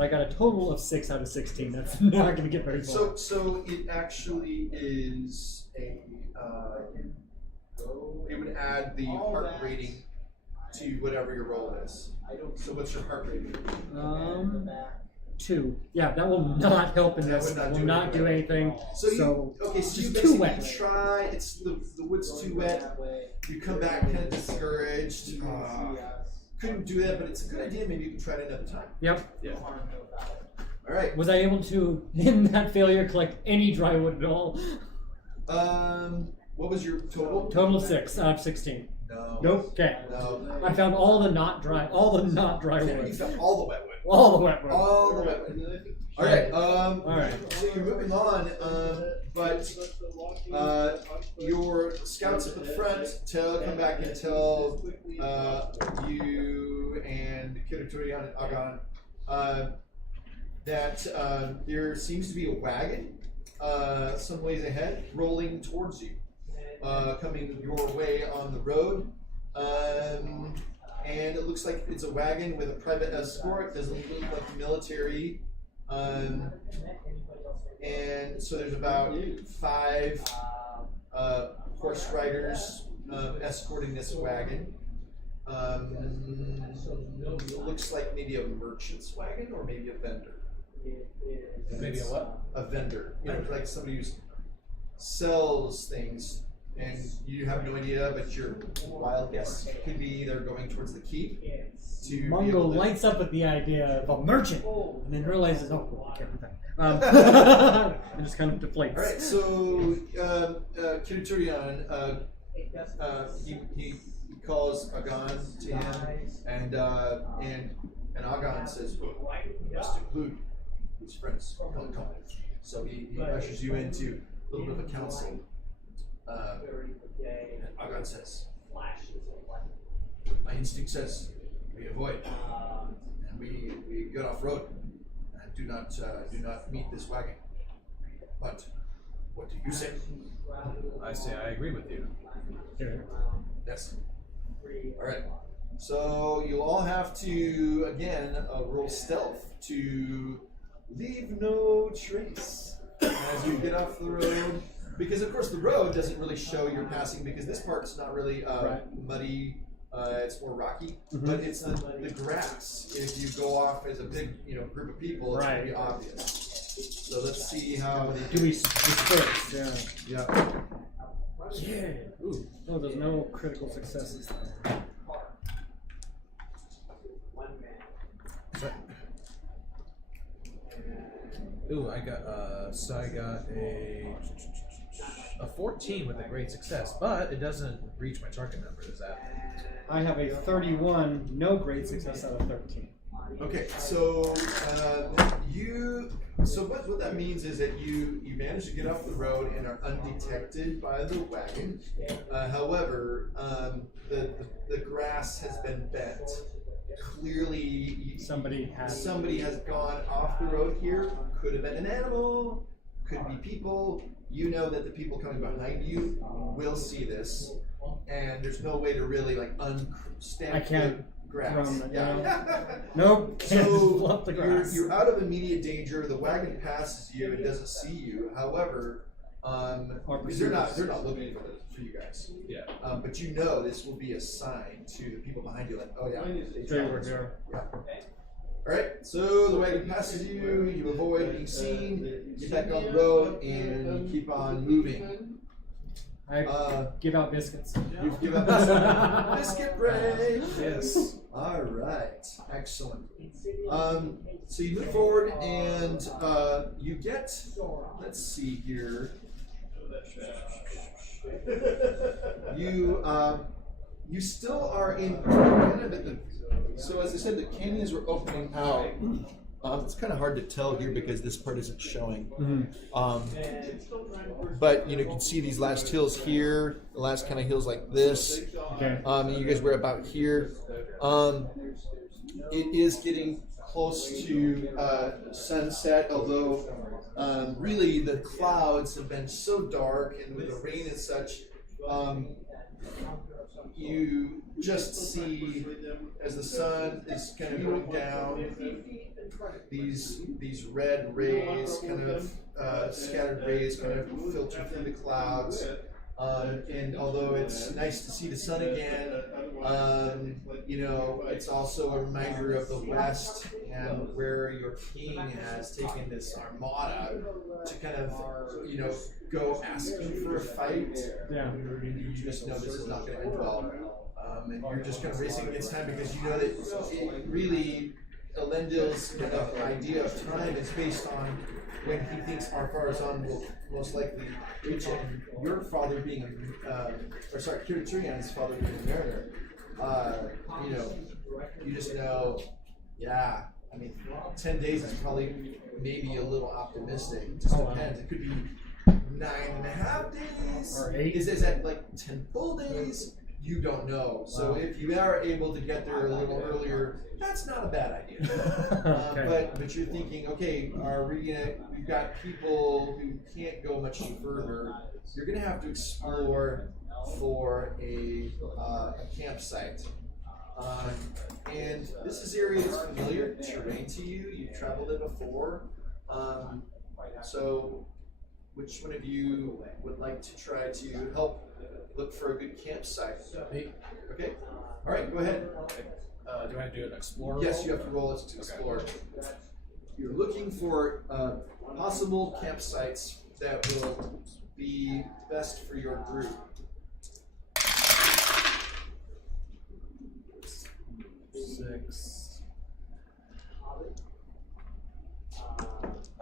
I got a total of 6 out of 16. That's not going to get very far. So it actually is a. It would add the heart rating to whatever your roll is. So what's your heart rating? 2. Yeah, that will not help in this. That will not do anything. So you just basically too wet. try. It's the wood's too wet. You come back kind of discouraged. Couldn't do that, but it's a good idea. Maybe you can try it another time. Yep. Yeah. All right. Was I able to, in that failure, collect any dry wood at all? What was your total? Total of 6 out of 16. No. Nope. Okay. No. I found all the not dry wood. You found all the wet wood. All the wet wood. All the wet wood. All right. All right. So you're moving on, but your scouts at the front come back and tell you and Kiriturian and Agan that there seems to be a wagon some ways ahead, rolling towards you, coming your way on the road. And it looks like it's a wagon with a private escort. Doesn't look like military. And so there's about 5 horse riders escorting this wagon. It looks like maybe a merchant's wagon or maybe a vendor. Maybe a what? A vendor. You know, like somebody who sells things. And you have no idea, but your wild guess could be they're going towards the keep. Mungo lights up at the idea of a merchant, and then realizes, oh, I can't do that. And just kind of deflates. All right, so Kiriturian, he calls Agan to him, and Agan says, well, he has to include his friends. Come. So he ushers you into a little bit of a council. And Agan says, my instinct says we avoid, and we get off road and do not meet this wagon. But what do you say? I say I agree with you. Yes. All right. So you'll all have to again roll stealth to leave no trace as you get off the road. Because of course the road doesn't really show you're passing because this part's not really muddy. It's more rocky, but it's the grass. If you go off as a big group of people, it's going to be obvious. So let's see how they do. We disperse? Yeah. Yeah. Ooh. Oh, there's no critical successes. Ooh, I got a 14 with a great success, but it doesn't reach my target number. Is that? I have a 31, no great success out of 13. Okay, so what that means is that you manage to get off the road and are undetected by the wagon. However, the grass has been bent. Clearly, somebody has gone off the road here. Could have been an animal, could be people. You know that the people coming behind you will see this, and there's no way to really unstamp the grass. Nope. So you're out of immediate danger. The wagon passes you and doesn't see you. However, because they're not looking for you guys. Yeah. But you know this will be a sign to the people behind you, like, oh yeah, they were here. Yeah. All right. So the wagon passes you. You avoid being seen. Get back on the road and you keep on moving. I give out biscuits. You give out biscuits. Biscuit break. Yes. All right. Excellent. So you move forward and you get. Let's see here. You still are in kind of at the. So as I said, the canyons were opening out. It's kind of hard to tell here because this part isn't showing. But you can see these last hills here, the last kind of hills like this. Okay. And you guys were about here. It is getting close to sunset, although really the clouds have been so dark, and with the rain and such, you just see as the sun is kind of going down, these red rays, kind of scattered rays, kind of filter through the clouds. And although it's nice to see the sun again, it's also a reminder of the West and where your king has taken this armada to kind of, go asking for a fight. Yeah. You just know this is not going to end well. And you're just kind of racing against time because you know that it really, Elendil's kind of idea of time is based on when he thinks Ar-Pharazôn will most likely reach it. Your father being Kiriturian's father being a mariner, you just know, 10 days is probably maybe a little optimistic. It just depends. It could be 9.5 days. Or 8. Is that like 10 full days? You don't know. So if you are able to get there a little earlier, that's not a bad idea. Okay. But you're thinking, okay, we've got people who can't go much further. You're gonna have to explore for a campsite. And this is area that's familiar terrain to you. You've traveled it before. So which one of you would like to try to help look for a good campsite? Me. Okay. All right, go ahead. Do I do an explorer? Yes, you have to roll it to explore. You're looking for possible campsites that will be best for your group. 6.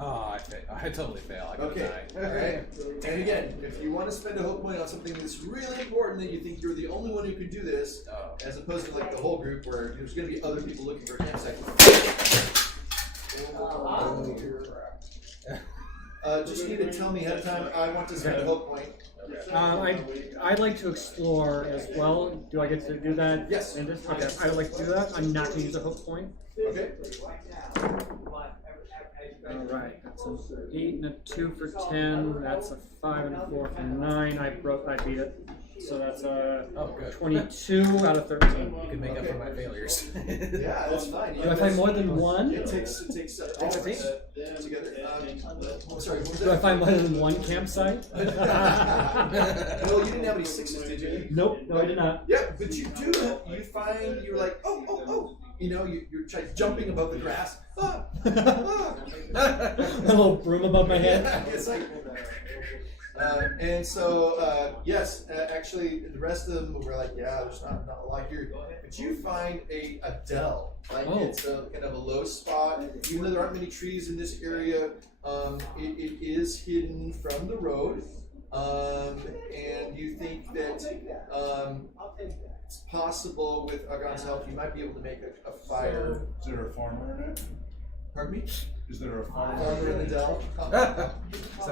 Oh, I totally fail. I got Okay, a 9. all right. And again, if you want to spend a hope point on something that's really important that you think you're the only one who can do this, as opposed to like the whole group where there's going to be other people looking for a campsite. Just need to tell me ahead of time. I want to spend a hope point. I'd like to explore as well. Do I get to do that? Yes. In this? Okay, I would like to do that. I'm not going to use a hook point. Okay. Alright, that's an 8 and a 2 for 10. That's a 5 and a 4 for 9. I beat it. So that's a 22 out of 13. You can make up for my failures. Yeah, that's fine. Do I find more than one? It takes all of us together. Sorry, what was that? Do I find more than one campsite? Well, you didn't have any 6s, did you? Nope, no, I did not. Yeah, but you do. You find you're like, oh. You're jumping above the grass. A little broom above my head. Yeah, it's like, and so yes, actually, the rest of them were like, yeah, there's not a lot here. But you find a dell. It's a kind of a low spot. Even though there aren't many trees in this area, it is hidden from the road. And you think that it's possible with Agon's help, you might be able to make a fire. Is there a farmer in it? Pardon me? Is there a Farmer in the dell?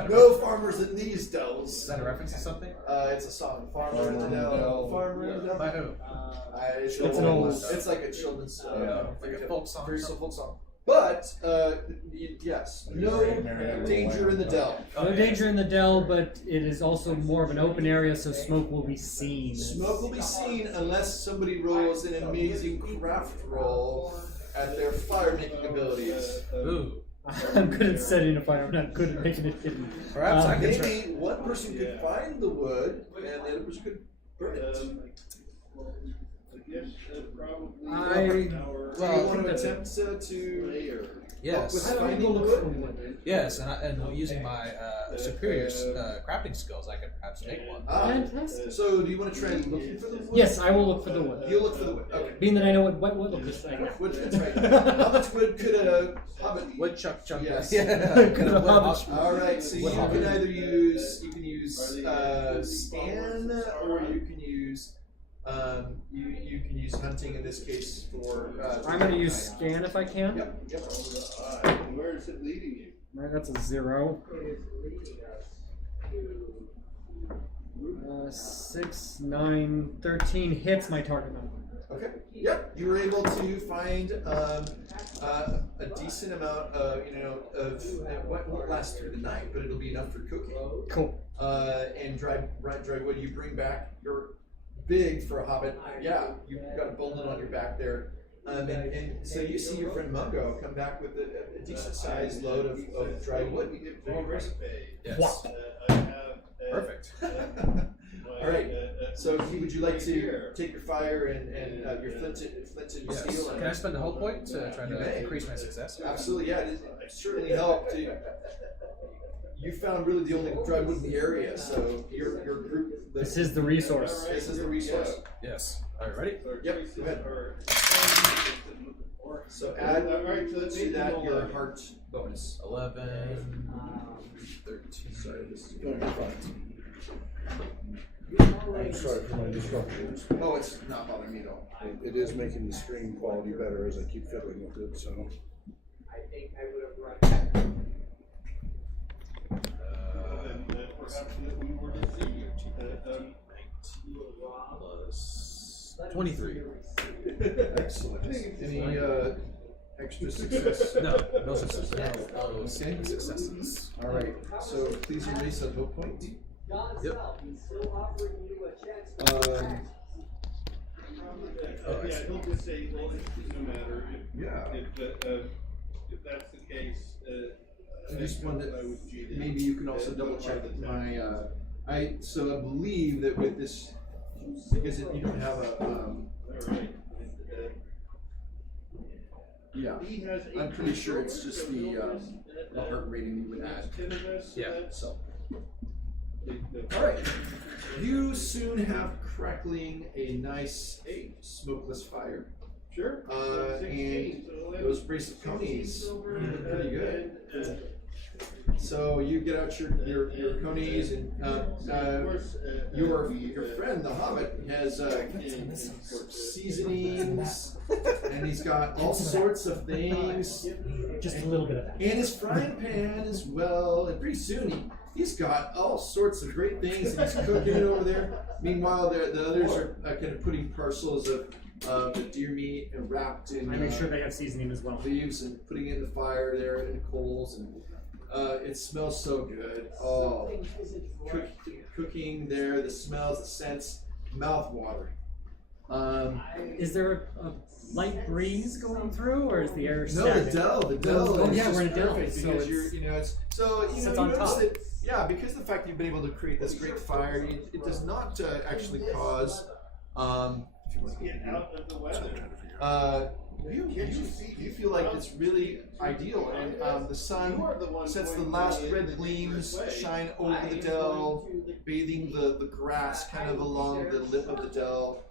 No farmers in these dells. Is that a reference to something? It's a song. Farmer in the dell. Farmer in the dell. By who? It's an old- It's like a children's Like a folk song. very folk song. But yes, no danger in the dell. No danger in the dell, but it is also more of an open area, so smoke will be seen. Smoke will be seen unless somebody rolls an amazing craft roll at their fire making abilities. Ooh. I'm good at setting a fire, I'm not good at making it hidden. Perhaps I can try. Maybe one person could find the wood and the other person could burn it. I Do you want to attempt to Yes. with I finding will the look for wood? wood. Yes, and using my superior crafting skills, I can perhaps make one. Fantastic. So do you want to try looking for the wood? Yes, I will look for the wood. You'll look for the wood. Okay. Being that I know what wood looks like. Wood, that's right. How much wood could a hobbit? Woodchuck. Yes. Could a hobbit- All right. So you Wood can hobbit. either use scan or you can use you can use hunting in this case for. I'm going to use scan if I can. Yep. Where is it leading you? Right, that's a 0. 6, 9, 13 hits my target number. Okay. Yep. You were able to find a decent amount of what won't last through the night, but it'll be enough for cooking. Cool. And dry wood. You bring back your big for a hobbit. Yeah, you've got a bundle on your back there. And so you see your friend Mungo come back with a decent sized load of dry wood. Yes. Perfect. All right. So would you like to take your fire and your flint and your Yes. steel? Can I spend a whole point to try You to may. increase my success? Absolutely, yeah. It certainly helped. You found really the only dry wood in the area, so your group. This is the resource. This is the resource. Yes. All right, ready? Yep. Go ahead. So add to that your heart bonus. 11, 13. Sorry, this is. I'm sorry for my disruptions. Oh, it's not bothering me at all. It is making the stream quality better as I keep fiddling with it, so. Plus 23. Excellent. Any extra success? No, no success. No successes. All right. So please erase a hope point. Yep. He'll just say, well, it doesn't matter Yeah. if that's the case. I just wanted maybe you can also double check my. I believe that with this, because you don't have a. Yeah, I'm pretty sure it's just the heart rating you would add. Yeah. So. All right. You soon have crackling a nice smokeless fire. Sure. And those bracelet conies look pretty good. So you get out your conies, and your friend the Hobbit has seasonings, and he's got all sorts of things. Just a little bit of that. And his frying pan as well. And pretty soon he's got all sorts of great things, and he's cooking it over there. Meanwhile, the others are kind of putting parcels of the deer meat and wrapped in. I make sure they have seasoning as well. Leaves and putting it in the fire there in the coals, and it smells so good. Oh, cooking there, the smells, the scents, mouth watering. Is there a light breeze going through, or is the air No, stagnant? the Dell. Oh is yeah, just we're in a Dell, perfect so because you notice Sits you on notice top. that because of the fact you've been able to create this great fire, it does not actually cause. Get out of the weather. You feel like it's really ideal, and the sun sets the last red gleams shine over the dell, bathing the grass kind of along the lip of the dell,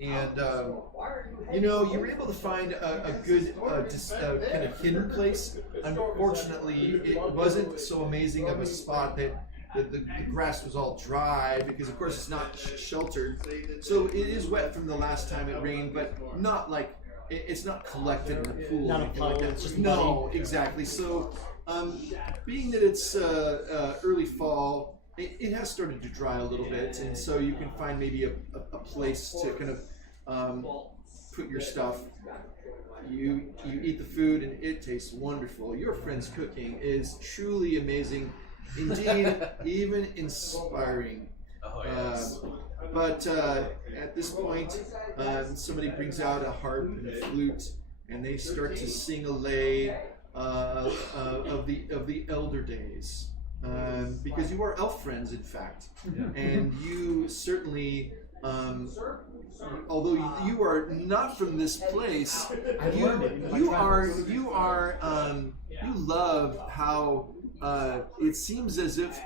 you were able to find a good kind of hidden place. Unfortunately, it wasn't so amazing of a spot that the grass was all dry, because of course it's not sheltered, so it is wet from the last time it rained, but not like it's not collected in the pool. Not or a anything like puddle, that. it's just No, muddy. exactly. So, being that it's early fall, it has started to dry a little bit, and so you can find maybe a place to kind of put your stuff. You eat the food, and it tastes wonderful. Your friend's cooking is truly amazing. Indeed, even inspiring. Oh, yes. But at this point, somebody brings out a harp and a flute, and they start to sing a lay of the elder days, because you are elf friends, in fact, and you certainly. Although you are not from this place, you love how it seems as if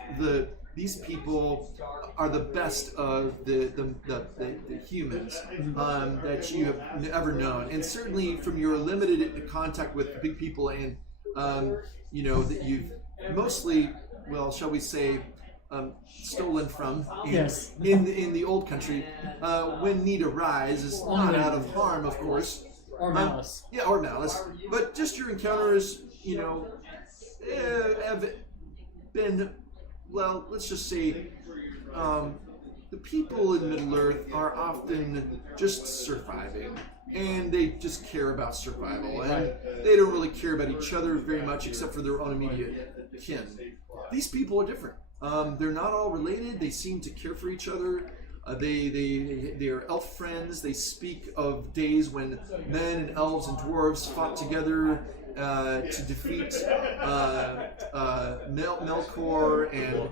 these people are the best of the humans that you have ever known, and certainly from your limited contact with big people, and that you've mostly, well, shall we say, stolen from in the old country, when need arises, not out of harm, of course, Or malice. or malice, but just your encounters, have been, well, let's just say, the people in Middle-earth are often just surviving, and they just care about survival, and they don't really care about each other very much, except for their own immediate kin. These people are different. They're not all related. They seem to care for each other. They are elf friends. They speak of days when men and elves and dwarves fought together to defeat Melkor and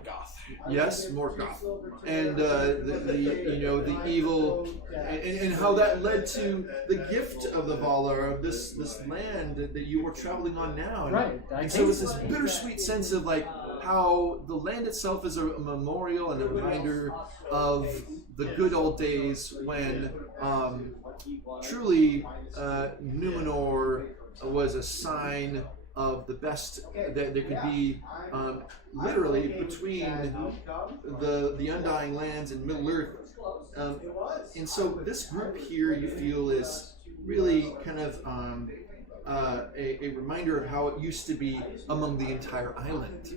Morgoth, and the evil, and how that led to the gift of the Valar of this land that you were traveling on now. Right. And so it's this bittersweet sense of like how the land itself is a memorial and a reminder of the good old days when truly Numenor was a sign of the best that there could be, literally between the Undying Lands and Middle Earth. And so this group here, you feel, is really kind of a reminder of how it used to be among the entire island.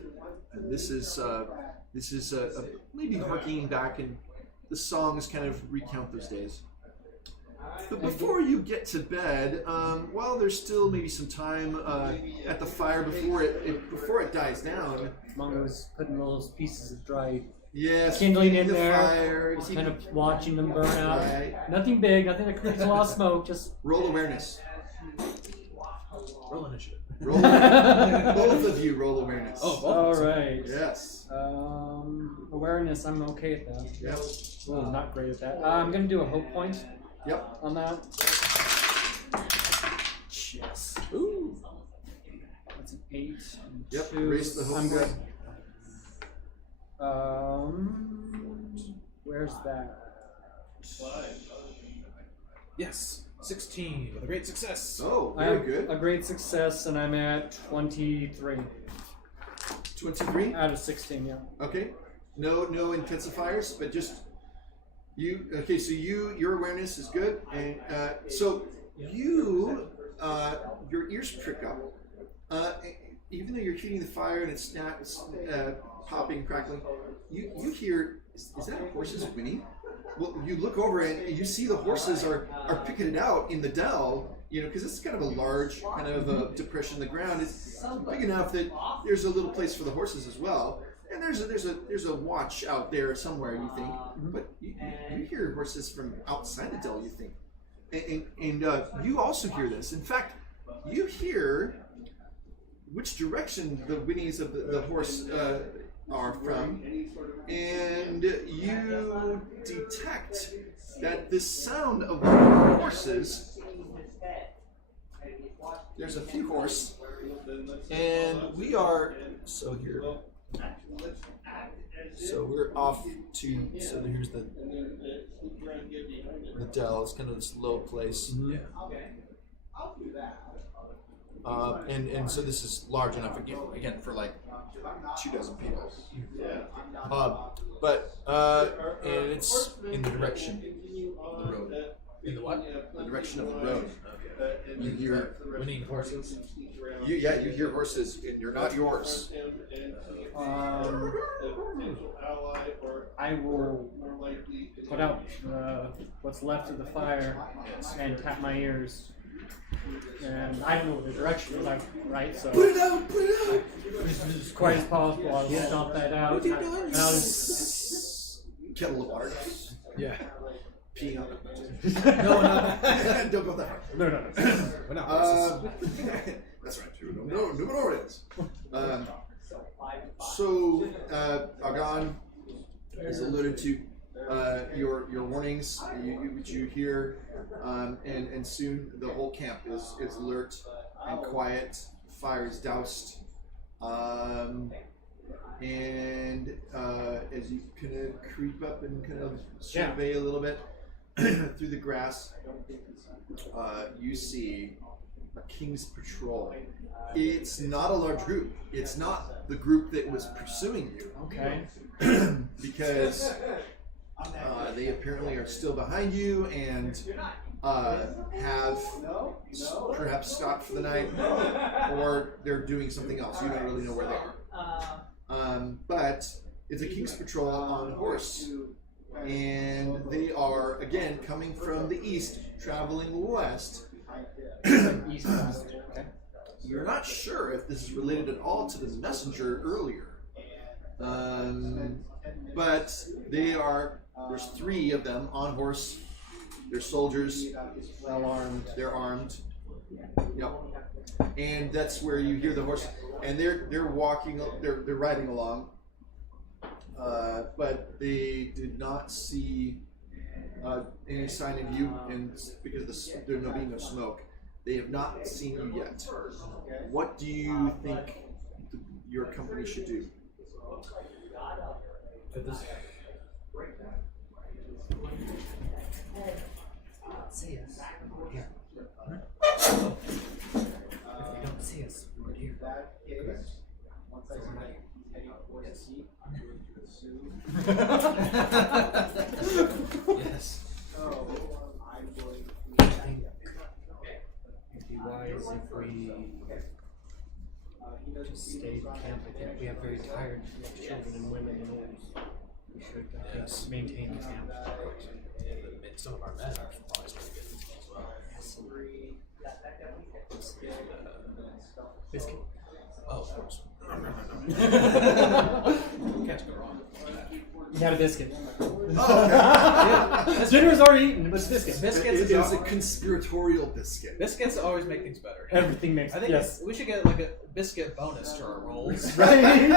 And this is maybe harkening back, and the songs kind of recount those days. But before you get to bed, while there's still maybe some time at the fire before it dies down, Mongo's putting those pieces of dry yes, kindling in the there, fire, kind of watching them burn out. Right. Nothing big, nothing that creates a lot of smoke. Just roll awareness. Roll initiative. Roll, both of you roll awareness. Oh, both. all right. Yes. Awareness, I'm okay at that. Yep. Oh, not great at that. I'm gonna do a hope point. Yep. On that. Yes. Ooh. That's an 8. And Yep. 2. Raise the hope I'm good. point. Where's that? Yes. 16 with a great success. Oh, I very have good. a great success, and I'm at 23 23. out of 16. Yeah. Okay. No intensifiers, but just you. Okay, so your awareness is good, and so you your ears prick up. Even though you're heating the fire and it's popping, crackling, you hear. Is that a horse's whinny? Well, you look over and you see the horses are picketed out in the dell, because it's kind of a large kind of depression in the ground. It's big enough that there's a little place for the horses as well. And there's a watch out there somewhere, you think, but you hear horses from outside the dell, you think, and you also hear this. In fact, you hear which direction the whinnies of the horse are from, and you detect that the sound of the horses, there's a few horse, and we are here. So we're off to, so here's the dell. It's kind of this low place. Yeah. And so this is large enough again for like 24 people. And it's in the direction of the road. In the what? The direction of the road. You hear Winning horses. you hear horses, and you're not yours. I will put out what's left of the fire and tap my ears. And I don't know what the direction is, right? So Put it out! as quiet as possible, I'll stomp that out. What are you doing? And I'll just, Kettle of water. Yeah. Peeing on it. No. Don't go that far. no. We're not horses. That's right, too. No, it is. So, Agon has alluded to your warnings, which you hear, and soon the whole camp is alert and quiet. Fire is doused, and as you kind of creep up and kind of survey a little bit through the grass, you see a king's patrol. It's not a large group. It's not the group that was pursuing you. Okay. Because they apparently are still behind you and have perhaps stopped for the night, or they're doing something else. You don't really know where they are. But it's a king's patrol on horse. And they are, again, coming from the east, traveling west. East Coast. Okay. You're not sure if this is related at all to the messenger earlier. But they are There's 3 of them on horse. They're soldiers. Well armed. They're armed. Yep. And that's where you hear the horse, and they're walking. They're riding along. But they did not see any sign of you, and because there being no smoke, they have not seen you yet. What do you think your company should do? See us. Here. If they don't see us, we're here. Yes. I think it'd be wise if we just stay in camp. I think we have very tired children and women and old. We should Yes. maintain the camp. And some of our men are supplies pretty good as well. Biscuit. Oh, of course. Can't go wrong. You had a biscuit. Oh, okay. Dinner was already eaten, but it's biscuit. Biscuits It is is a conspiratorial biscuit. Biscuits always make things better. Everything makes I think yes. we should get like a biscuit bonus to our rolls. Right?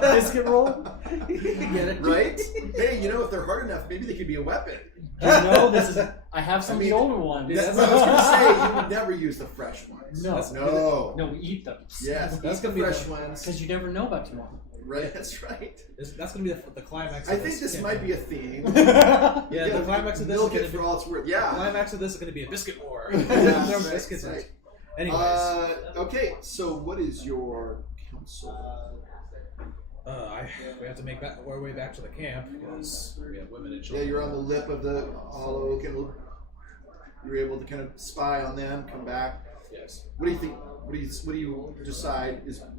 Biscuit roll. Get it? Right? Hey, if they're hard enough, maybe they could be a weapon. You know, this is. I have some of the I mean, older ones. That's what I was going to say. You would never use the fresh ones. No. No. No, we eat them. Yes, That's eat gonna the be fresh the- ones. Because you never know about tomorrow. Right, that's right. That's going to be the climax. I Of think this campaign. might be a theme. Yeah, Yeah, the climax of this is milk going it to for be. all it's worth. The Yeah. climax of this is going to be a biscuit war. Yeah, No right, biscuits. right. Anyways, Okay, so what is your counsel? we have to make our way back to the camp because we have women and Yeah, children. you're on the lip of the hollow. You're able to kind of spy on them, come back. Yes. What do you think? What do you decide is a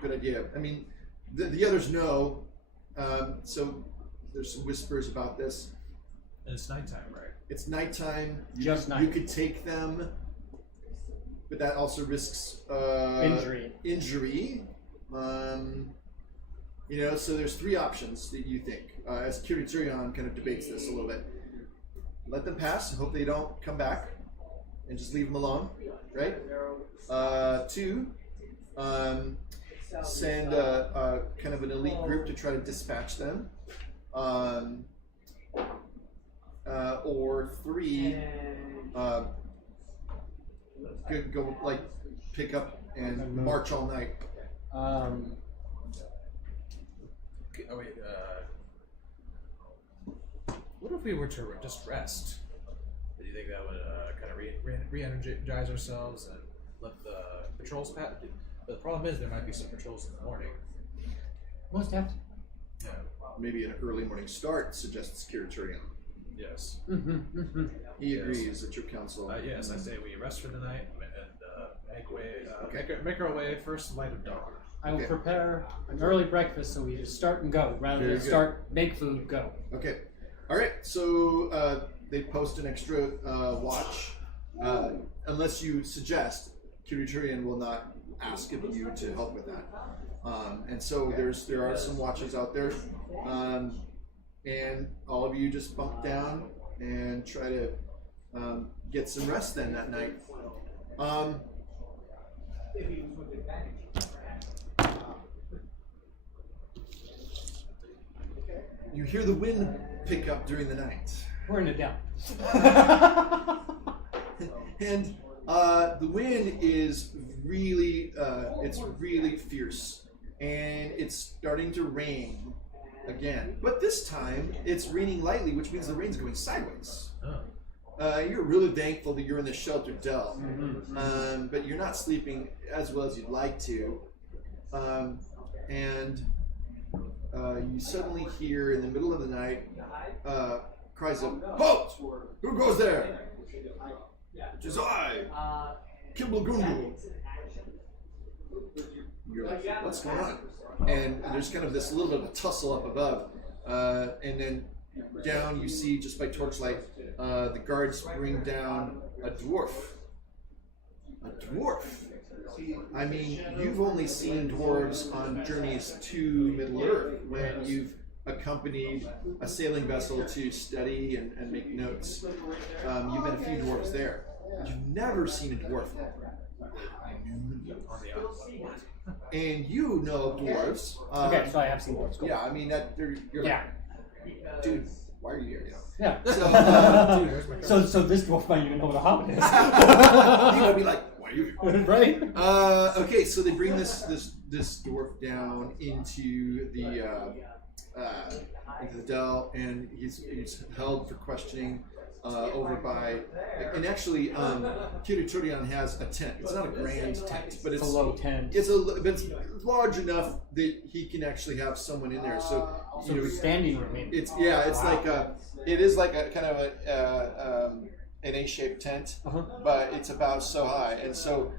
good idea? I mean, the others know, so there's some whispers about this. And it's nighttime, right? It's nighttime. Just You night. could take them, but that also risks Injury. Injury. So there's 3 options that you think. As Kiriturion kind of debates this a little bit. Let them pass. Hope they don't come back, and just leave them alone, right? 2, send a kind of an elite group to try to dispatch them. Or 3, go like pick up and march all night. Okay, oh wait. What if we were to just rest? Do you think that would kind of re-energize ourselves and let the patrols pass? But the problem is there might be some patrols in the morning. Most definitely. Yeah. Maybe an early morning start, suggests Kiriturion. Yes. He Yes. agrees at your council. Yes, I say we rest for the night and make way. Okay. Make our way first light of dawn. I will Okay. prepare an early breakfast so we just start and go rather Very than good. start, make food, go. Okay. All right. So they post an extra watch, unless you suggest. Kiriturion will not ask of you to help with that. And so there are some watches out there, and all of you just bunk down and try to get some rest then that night. You hear the wind pick up during the night. We're in a down. And the wind is really, it's really fierce, and it's starting to rain again. But this time, it's raining lightly, which means the rain's going sideways. Oh. You're really thankful that you're in the sheltered dell, but you're not sleeping as well as you'd like to. And you suddenly hear in the middle of the night cries of, "Halt! Who goes there?" "It is I, Kimblegundu." You're like, "What's going on?" And there's kind of this little bit of a tussle up above, and then down you see, just by torchlight, the guards bring down a dwarf. A dwarf. I mean, you've only seen dwarves on journeys to Middle Earth when you've accompanied a sailing vessel to study and make notes. You've met a few dwarves there. You've never seen a dwarf. And you know dwarves. Okay, so I have seen dwarves. Cool. Yeah, I mean that. You're Yeah. like, dude, why are you here? You know. Yeah. So this dwarf might even know what a hobbit is. He would be like, why are you here? Right? Okay, so they bring this dwarf down into the dell, and he's held for questioning over by, and actually, Kiriturian has a tent. It's not a grand tent, but it's a low tent. It's it's large enough that he can actually have someone in there. So So the standing room. Maybe. it's like it is like a kind of an A-shaped tent, but it's about so high, and so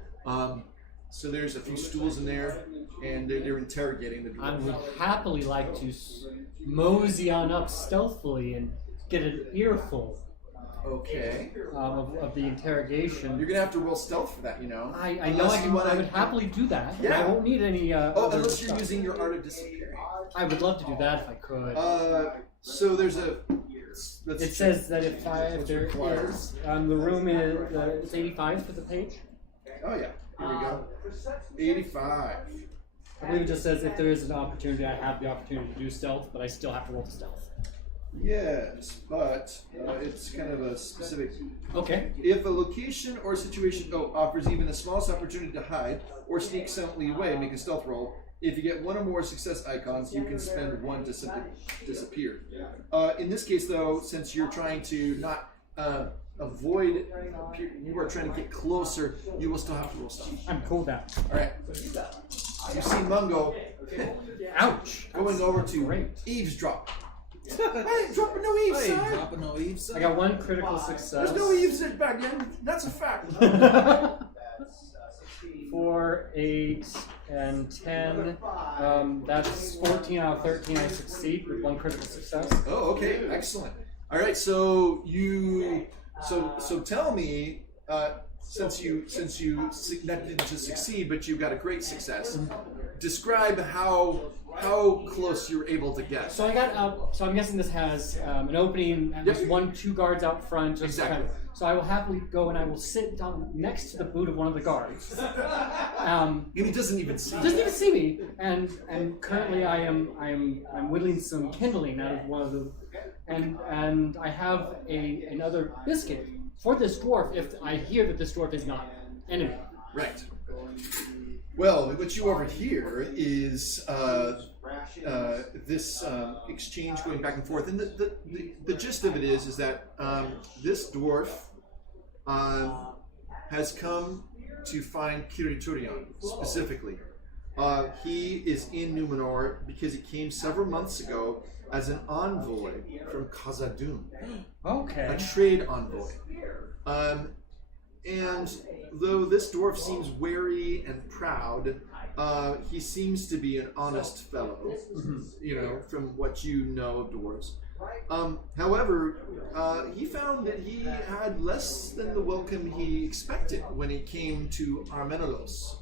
so there's a few stools in there, and they're interrogating the dwarf. I would happily like to mosey on up stealthily and get an earful Okay. of the interrogation. You're gonna have to roll stealth for that, you know. I know Unless I you can. wanna- I would happily do that. Yeah. I won't need any. Unless you're stuff. using your art of disappearing. I would love to do that if I could. So there's a. It says that if there is the room is it's 85 for the page. Oh yeah. Here we go. 85. I believe it just says if there is an opportunity, I have the opportunity to do stealth, but I still have to roll the stealth. Yes, but it's kind of a specific. Okay. If a location or situation offers even the smallest opportunity to hide or sneak silently away, make a stealth roll. If you get one or more success icons, you can spend one to simply disappear. In this case, though, since you're trying to not avoid, you are trying to get closer, you will still have to roll stealth. I'm cool with that. All right. You see Mungo Ouch. going over to Great. eavesdrop. I ain't dropping no eaves, son. Dropping no eaves. I got one critical success. There's no eaves in back then. That's a fact. 4, 8, and 10. That's 14 out of 13. I succeed with one critical success. Oh, okay, excellent. All right, so so tell me, since you that didn't just succeed, but you got a great success. Describe how close you were able to get. So I got so I'm guessing this has an opening and there's two guards out front. Just Exactly. kind of, so I will happily go and I will sit down next to the boot of one of the guards. And he doesn't even see. Doesn't even see me, and currently I'm whittling some kindling out of one of the, and I have another biscuit for this dwarf if I hear that this dwarf is not enemy. Right. Well, what you overhear is this exchange going back and forth, and the gist of it is that this dwarf has come to find Kiriturian specifically. He is in Numenor because he came several months ago as an envoy from Khazad-dûm, Okay. a trade envoy. And though this dwarf seems wary and proud, he seems to be an honest fellow, you know, from what you know of dwarves. However, he found that he had less than the welcome he expected when he came to Armenelos.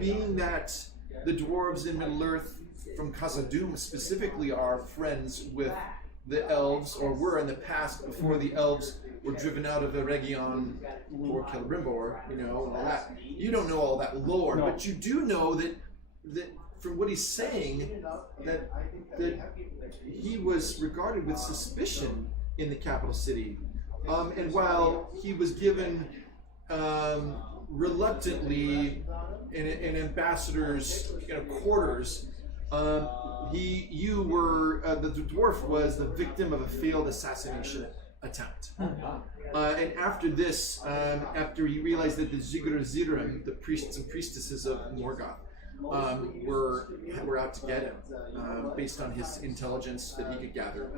Being that the dwarves in Middle-earth from Khazad-dûm specifically are friends with the elves, or were in the past before the elves were driven out of the region or Celebrimbor, you know, and all that. You don't know all that lore, No. but you do know that from what he's saying, that he was regarded with suspicion in the capital city. And while he was given reluctantly in ambassador's quarters, the dwarf was the victim of a failed assassination attempt. And after this, after he realized that the Ziggurat, the priests and priestesses of Morgoth, were out to get him, based on his intelligence that he could gather,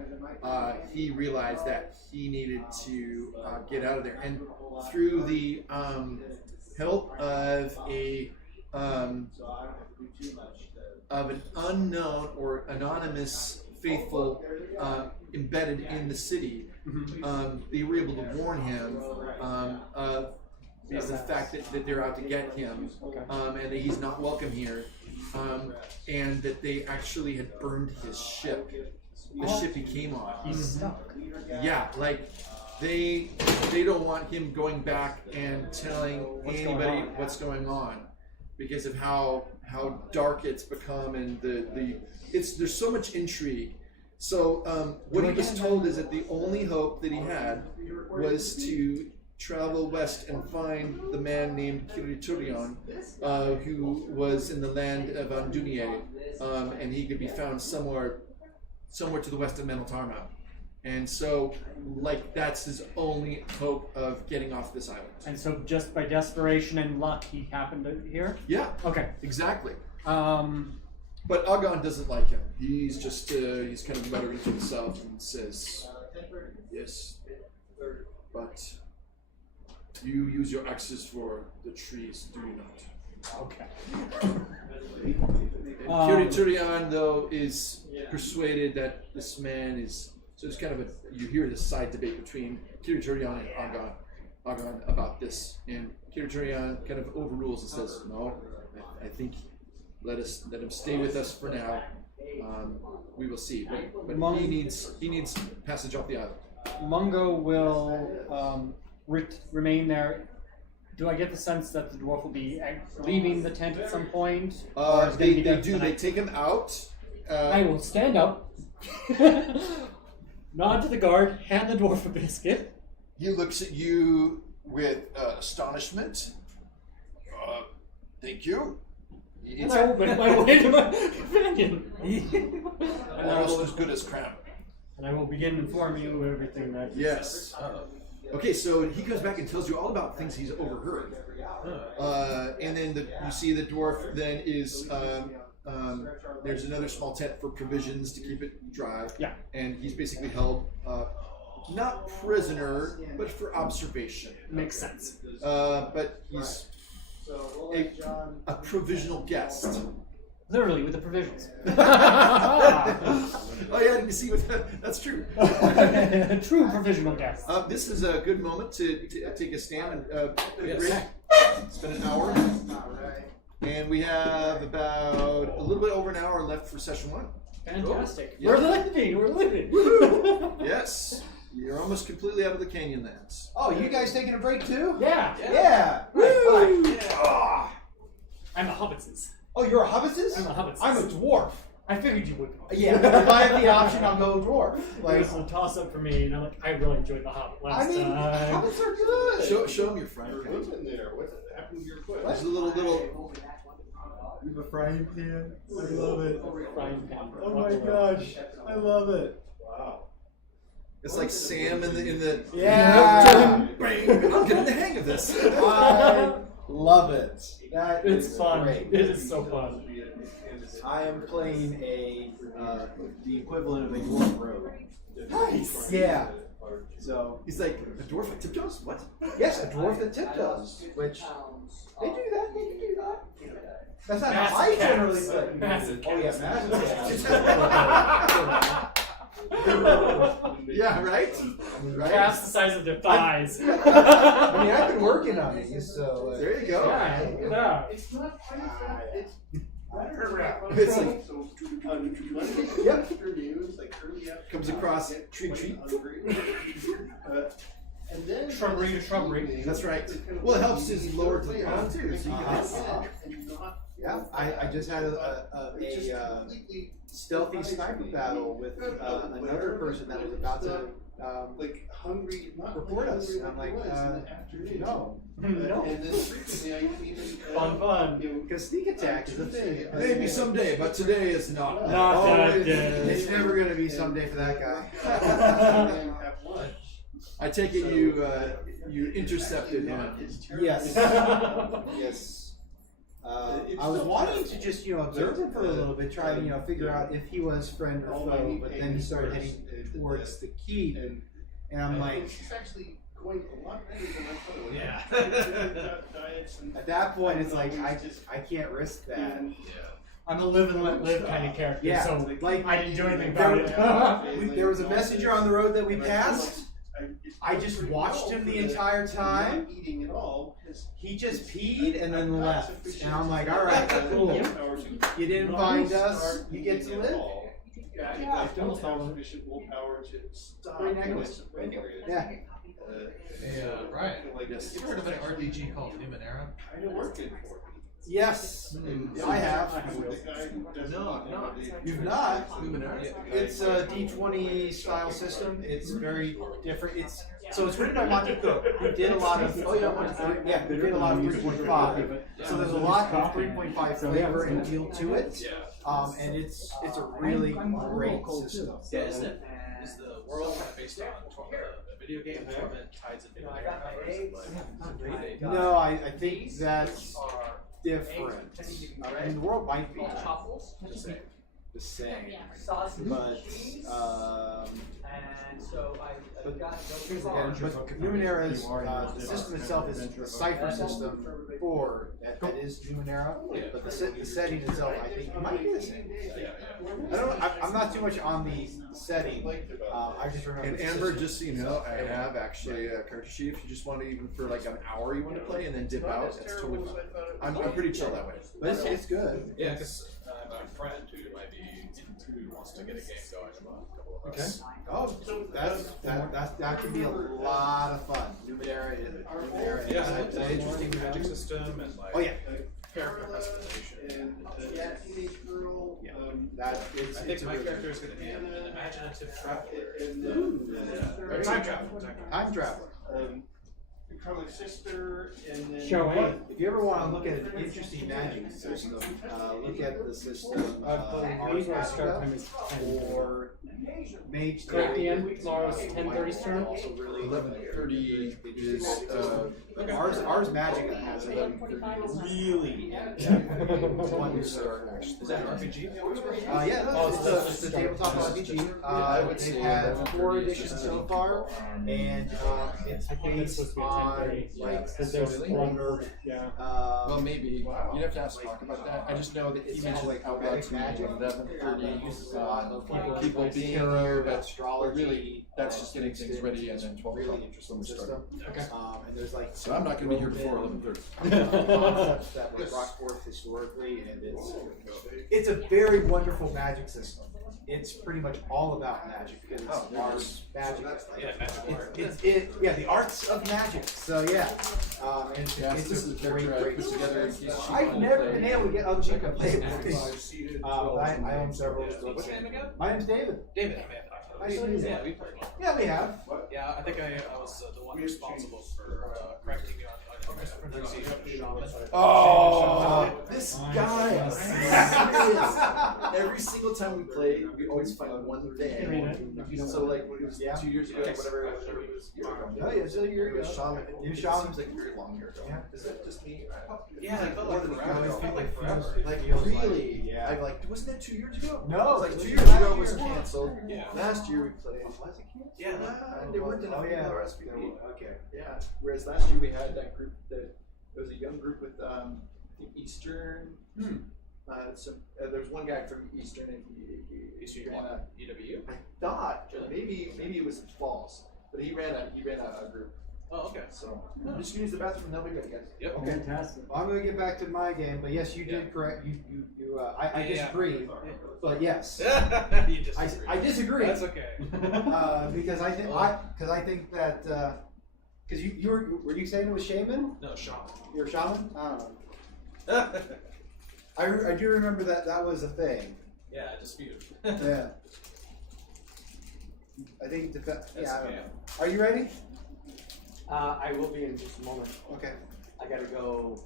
he realized that he needed to get out of there. And through the help of an unknown or anonymous faithful embedded in the city, they were able to warn him of the fact that they're out to get him, and that he's not welcome here. and that they actually had burned his ship, the ship he came on. He's stuck. Yeah, like they don't want him going back and telling anybody what's going on because of how dark it's become, and there's so much intrigue. So what he was told is that the only hope that he had was to travel west and find the man named Kiriturion, who was in the land of Andunier, and he could be found somewhere to the west of Meneltarma. And so, like, that's his only hope of getting off this island. And so, just by desperation and luck, he happened to here. Yeah. Okay. Exactly. But Agon doesn't like him. He's just he's kind of muttering to himself and says, "Yes, but you use your axes for the trees, do you not?" Okay. And Kiriturion, though, is persuaded that this man is. So it's kind of you hear this side debate between Kiriturion and Agon about this, and Kiriturion kind of overrules and says, "No, I think let him stay with us for now. We will see, but he needs passage off the island." Mungo will remain there. Do I get the sense that the dwarf will be leaving the tent at some point? They do. They take him out. I will stand up, nod to the guard, hand the dwarf a biscuit. He looks at you with astonishment. Thank you. And I will make my way to my companion. Almost as good as Cram. And I will begin informing you of everything that. Yes. Okay, so he comes back and tells you all about things he's overheard. And then you see the dwarf then is, there's another small tent for provisions to keep it dry. Yeah. And he's basically held, not prisoner, but for observation. Makes sense. But he's a provisional guest. Literally, with the provisions. Oh yeah, I didn't see what that's true. True provisional guest. This is a good moment to take a stand and spend an hour. And we have about a little bit over an hour left for session 1. Fantastic. Yeah. We're living. Yes. You're almost completely out of the canyon lands. Oh, you guys taking a break too? Yeah. Yeah. Woo! Ah. I'm a hobbitses. Oh, you're a hobbitses? I'm a hobbitses. I'm a dwarf. I figured you would. Yeah, but if I have the option, I'll go dwarf. It Like, was a toss up for me, and I'm like, I really enjoyed the Hobbit last I mean, time. hobbits are good. Show him your frying pan. What's in there? What's happened to your foot? There's a little. You have a frying pan? I love it. Frying pan. Oh my gosh, I love it. Wow. It's like Sam in the. Yeah. Bang. I'm getting the hang of this. I love it. That It's is fun. great. It is so fun. I am playing the equivalent of a dwarf rogue. Nice. Yeah. So He's like a dwarf with tiptoes. What? yes, a dwarf that tiptoes, which they do that. They can do that. That's not how I Massive generally cats. play. Massive Oh yeah, cats. massive cats. Yeah, right. Cats the size of their thighs. I mean, I've been working on it, so. There you go. Yeah, look at that. It's not It's like Yep. comes across treat. And then Shrubbery to shrubbery. That's right. Well, it helps his lower to the ground too, so you can hit. Yeah, I just had a stealthy sniper battle with another person that was about to like hungry, not report us. And I'm like, no. No. And then frequently I even Fun. Because sneak attack is a thing. Maybe someday, but today is not. Not that day. It's never going to be someday for that guy. have lunch. I take it you intercepted him. Yes. Yes. I was wanting to just, observe him for a little bit, try to, figure out if he was friend or foe, but then he started heading towards the keep, and I'm like, It's actually going a lot better than I thought it would. Yeah. Diets and at that point, it's like, I can't risk that. I'm a live and let live kind of character, Yeah, so like, I didn't do anything about it. There was a messenger on the road that we passed, I just watched him the entire time. Not eating at all. He just peed and then left. And I'm like, all right, cool. You didn't find us. You get to live. Yeah, I don't have sufficient willpower to stop. Very negative. Yeah. Hey, Brian, Yes. you ever heard of an RPG called Numenor? I know working for me. Yes, I have. No. You've not? Numenor? It's a D20 style system. It's very different. It's written by Monty Cook, who did a lot of who did a lot of 3.5. So there's a lot of 3.5 flavor and feel to it. And it's a really great system. Yeah, is the world kind of based on a video game? Torment tides of Numenor? No, I think that's different. I mean, the world might be the same, but Numenera is the system itself is the cipher system for that is Numenera, but the setting itself I think it might be the same. I'm not too much on the setting. I just remember. And Amber, just so you know, I have actually a character sheet. If you just want to even for like an hour you want to play and then dip out, that's totally fine. I'm pretty chill that way. But it's good. Yeah, because I have a friend who might be who wants to get a game going among a couple of us. Oh, that could be a lot of fun. Numenera is Yeah, it's an interesting magic system and like Oh yeah. character customization. Teenage girl. Yeah. That it's I think my a really character is going to be an imaginative traveler. Or Time traveler. time traveler. Carly's sister, and then Show A. If you ever want to look at an interesting magic system, look at the system I believe our start time is 10. or Mage Correct the Theory. end, tomorrow's 10:30 turn. Also really 11:30 is ours magic has a really one start actually. Is that an RPG? Yeah, it's a tabletop RPG. They've had 4 editions so far, and it's I think it's based supposed to be on 10:30. like Because there's one, yeah. Well, maybe you'd have to ask Hawk about that. I just know that he mentioned like out loud to me magic. 11:30 uses a lot of people being here. That's astrology. really that's just getting things ready, and then 12 really o'clock interesting when we system. start. Okay. And there's like So I'm not going to be here before 11:30. concepts that were brought forth historically, and it's a very wonderful magic system. It's pretty much all about magic because it's arts, magic. Yeah, magic art. The arts of magic. So yeah, and Yes, it's this is a the great, character I great put system. together in case she I've wanted never to been play. able to get other people to play it with me. I own several What's books. your name again? My name's David. David. I may have talked How do you about do this. that? Yeah, we played one. Yeah, we have. Yeah, I think I was the one responsible for correcting you on Christopher Shaman. Oh, this guy! Every single time we play, we always find one thing. So like, it was 2 years ago, whatever it was. A year ago. Oh yeah, it's a year It was ago. Shaman. New It Shaman. seems like a very long year ago. Yeah. Is that just me? Yeah, it felt like What did forever. it It felt like forever. Like Feels like- really? yeah. I'm like, wasn't that 2 years ago? No, It's like it was 2 years last ago was year. canceled. Yeah. Last year we played. Yeah. And they weren't enough Oh yeah. people RSVP. Okay. Yeah. Whereas last year we had that group that it was a young group with I think Eastern. There was one guy from Eastern and he ran a. EW? I thought maybe it was Falls, but he ran a group. Oh, okay. So I'm just gonna use the bathroom. Now we gotta get. Yep. Okay. Fantastic. Well, I'm going to get back to my game, but yes, you did correct. I disagree, but yes, You just I disagree. That's okay. Because I think that because you were you saying it was shaman? No, Shaman. You're a shaman? I don't know. I do remember that was a thing. Yeah, dispute. Yeah. I think it depends. That's Yeah. I don't okay. know. Are you ready? I will be in just a moment. Okay. I gotta go